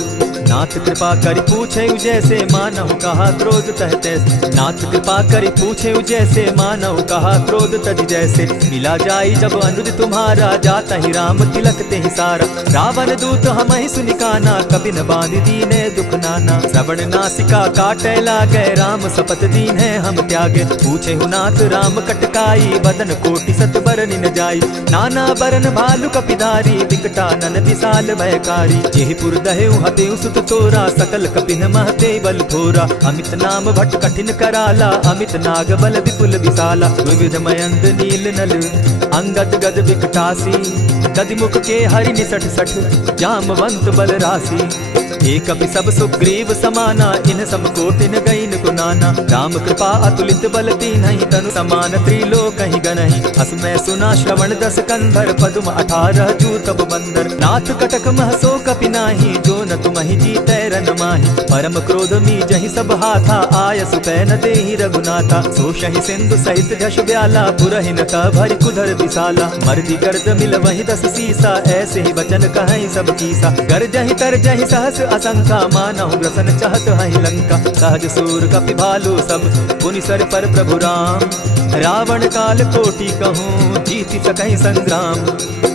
नाथ कृपा करि पूछे जैसे, मानहु कहा क्रोध तह तैसे। नाथ कृपा करि पूछे जैसे, मानहु कहा क्रोध तज जैसे। मिला जाई जब अनुज तुम्हारा, जाता ही राम तिलक ते ही सारा। रावण दूत हम ही सुनि काना, कपि न बांधि दीने दुख नाना। श्रवण नासिका काटे लागे, राम शपथ दीन है हम त्यागे। पूछे हु नाथ राम कटकाई, बदन कोटि सत बरनि न जाई। नाना बरन भालु कपिधारी, विकटानन विशाल भयकारी। जेहिपुर दहेउ हतेउ सुत तोरा, सकल कपिन महते बल थोरा। अमित नाम भट कठिन कराला, अमित नाग बल विपुल विशाला। विविध मयंद नील नल, अंगद गद विकटासी। गदिमुख के हरि निसठ सठ, जामवंत बल राशि। एक कपि सब सुग्रीव समाना, इन समकोटिन गईन गुनाना। राम कृपा अतुलित बल तीन्हि, तनु समान त्रिलोक ही गनहि। अस मैं सुना श्रवण 10 कंधर, पदुम 18 जूतब बंदर। नाथ कटक मह सो कपि नाही, जो न तुमहि जीतै रन माहि। परम क्रोध मी जहि सब हाथा, आयसु पै न देहि रघुनाथा। सोषहि सिंधु सहित झष ब्याला, पुरहि न का भरि कुधर विशाला। मर्दि गर्द मिल वहि 10 सीसा, ऐसे ही वचन कहहि सब कीसा। गर्जहि तरजहि सहस असंख्या, मानहु ग्रसन चाहत हहि लंका। सहज सूर कपि भालु सब, पुनि सर पर प्रभु राम। रावण काल कोटि कहूँ, जीति सकहि संग्राम।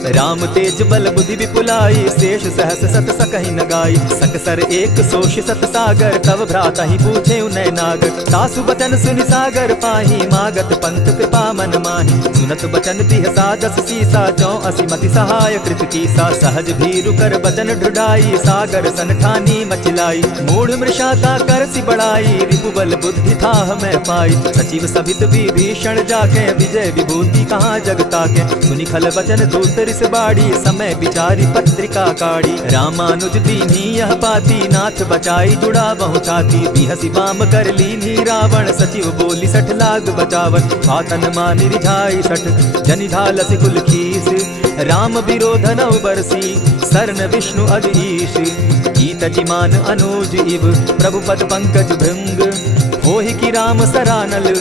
राम तेज बल बुद्धि विपुलाई, शेष सहस सत सकहि न गाई। सकसर एक सोष सत सागर, तव भ्राता ही पूछे उनय नागर। सासु बचन सुनि सागर पाही, मागत पंथ कृपा मन माही। सुनत बचन बिहसा 10 सीसा, जौ असिमति सहाय कृत कीसा। सहज भीरु कर बचन ढुढ़ाई, सागर सन ठानी मचिलाई। मूढ़ मृषाता करसि बढ़ाई, रिपु बल बुद्धि था मैं पाई। सचिव सभित विभीषण जाके, विजय विभूति कहाँ जगता के। सुनि खल बचन दूत रिस बाड़ी, समय विचारी पत्रिका काढ़ी। रामानुज दीनी यह बाती, नाथ बचाई जुड़ा बहु छाती। बिहसी बाम कर लीनी रावण, सचिव बोली 60 लाग बचावन। आतन मानि रिझाई 60, जनि ढालसी कुल खीस, राम विरोध नौ बरसी, सरन विष्णु अधीश। गीत जिमान अनुज इव, प्रभु पद पंकज भृंग, होहि की राम सरानल,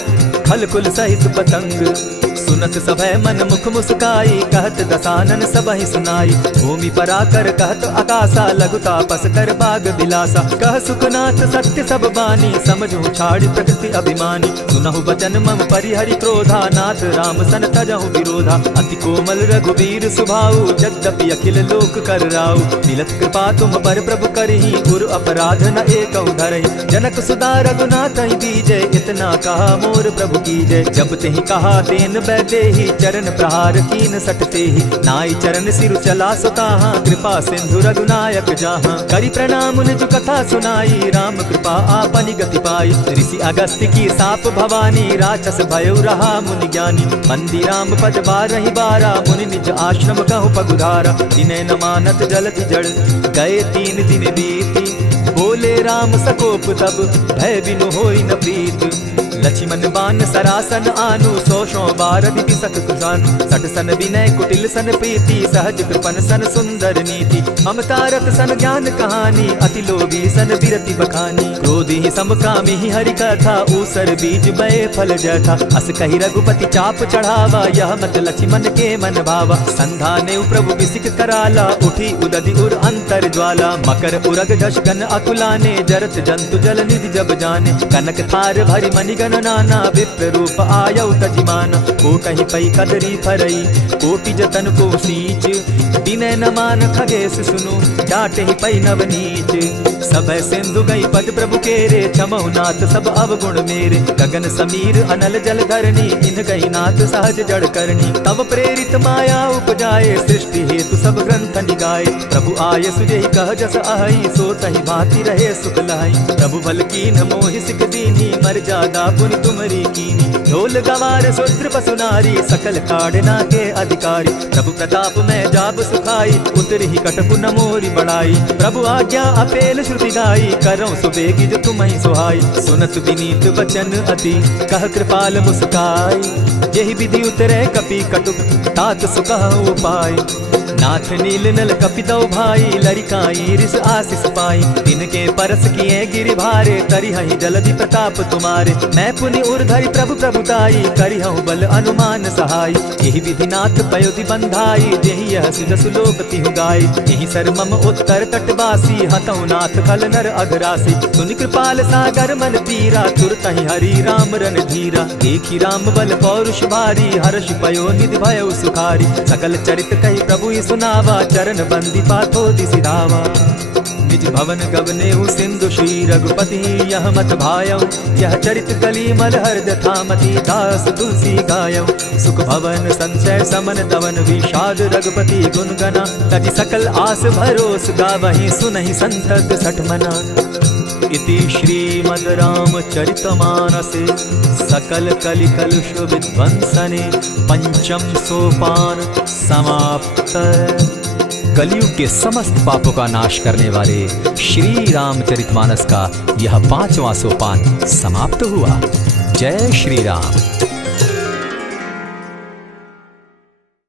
खल कुल सहित पतंग। सुनत सभय मन मुख मुस्काई, कहत दसानन सबहि सुनाई। भूमि पराकर कहत आकाशा, लघु तापस कर बाग बिलासा। कह सुखनाथ सत्य सब बानी, समझू छाड़ प्रकृति अभिमानी। सुनहु बचन मम परिहरि क्रोधा, नाथ राम सन तजहु विरोधा। अति कोमल रघुवीर सुभाऊ, यद्यपि अखिल लोक कर राऊ। मिलत कृपा तुम पर प्रभु करही, गुरु अपराध न एकहु धरहि। जनक सुधा रघुनाथ दीजय, इतना कहा मोर प्रभु कीजय। जब तेहि कहा तेन देहि, चरण प्रहार कीन सटते ही। नाई चरण सिरु चला सुताहा, कृपा सिंधु रघुनायक जाहा। करि प्रणाम निज कथा सुनाई, राम कृपा आपनि गति पाई। ऋषि अगस्त्य की साप भवानी, राक्षस भयो रहा मुनि ज्ञानी। बंदी राम पद बारहि बारा, मुनि निज आश्रम कहु पगुधारा। जिन्हें न मानत जलति जड़, गए 3 दिन बीती। बोले राम सकोप तब, भय बिनु होई न प्रीत। लक्ष्मण बान सरासन आनु, 100 बार दिति सत कुशानु। सठ सन विनय कुटिल सन प्रीति, सहज कृपन सन सुंदर नीति। ममता रत सन ज्ञान कहानी, अति लोभी सन बिरति बखानी। क्रोधी समकामी हरि कथा, ऊसर बीज बय फल जथा। अस कहि रघुपति चाप चढ़ावा, यह मत लक्ष्मण के मन भावा। संधाने प्रभु बिसिक कराला, उठी उदधि उर अंतर ज्वाला। मकर उरग झष गन अकुलाने, जरत जंतु जल निधि जब जाने। कनक थार भरि मणिगण नाना, विप्र रूप आयौ तजिमाना। कोटहि पै कदरी फरई, कोटि जतन को सींच। विनय न मान खगेश सुनु, जाटहि पै नवनीच। सब सिंधु गई पद प्रभु केरे, क्षमहु नाथ सब अवगुण मेरे। गगन समीर अनल जल धरणी, इन गई नाथ सहज जड़ करनी। तब प्रेरित माया उपजाए, सृष्टि हेतु सब ग्रंथ निगाए। प्रभु आय सुजेहि कह जस अहि, सो तहि भांति रहे सुख लाई। प्रभु बल कीन मोहि सिख दीनी, मर्यादा पुनि तुमरी कीनी। ढोल गवार शूद्र पशु नारी, सकल काढ़ना के अधिकारी। प्रभु प्रताप में जाब सुखाई, उतरि ही कटपु न मोरी बड़ाई। प्रभु आज्ञा अपेल श्रुति गाई, करऊं सुबेगी जो तुम्हि सुहाई। सुनत विनीत बचन अति, कह कृपाल मुस्काई। जेहि विधि उतरे कपि कटुक, तात सुकहु उपाय। नाथ नील नल कपितौ भाई, लरिकाई रिस आशीष पाई। तिनके परस किए गिरि भारे, तरिहहि जलधि प्रताप तुम्हारे। मैं पुनि उर्धरि प्रभु प्रभुताई, करिहउँ बल अनुमान सहाय। यही विधि नाथ पयोधि बंधाई, जेहि यह सुजसु लोक तिहु गाई। यही सर मम उत्तर तटवासी, हतौ नाथ खल नर अघरासी। सुनि कृपाल सागर मन पीरा, तुरतहि हरि राम रन धीरा। देखी राम बल पौरुष भारी, हर्ष पयो निधि भयउ सुखारी। सकल चरित कहि प्रभु सुनावा, चरण बंदी पाथो दिसि धावा। निज भवन गवनेहु सिंधु श्री रघुपति, यह मत भायौ। यह चरित कली मलहर्द थामति, दास तुलसी गायौ। सुख भवन संशय समन दवन, विषाद रघुपति गुण गना। तजि सकल आस भरोस, गावहि सुनहि संतत सठ मना। इति श्रीमद् रामचरितमानसे, सकल कलि कलुष विध्वंसने। पंचम सोपान समाप्त। कलयुग के समस्त पापों का नाश करने वाले श्री रामचरितमानस का यह 5वां सोपान समाप्त हुआ। जय श्री राम।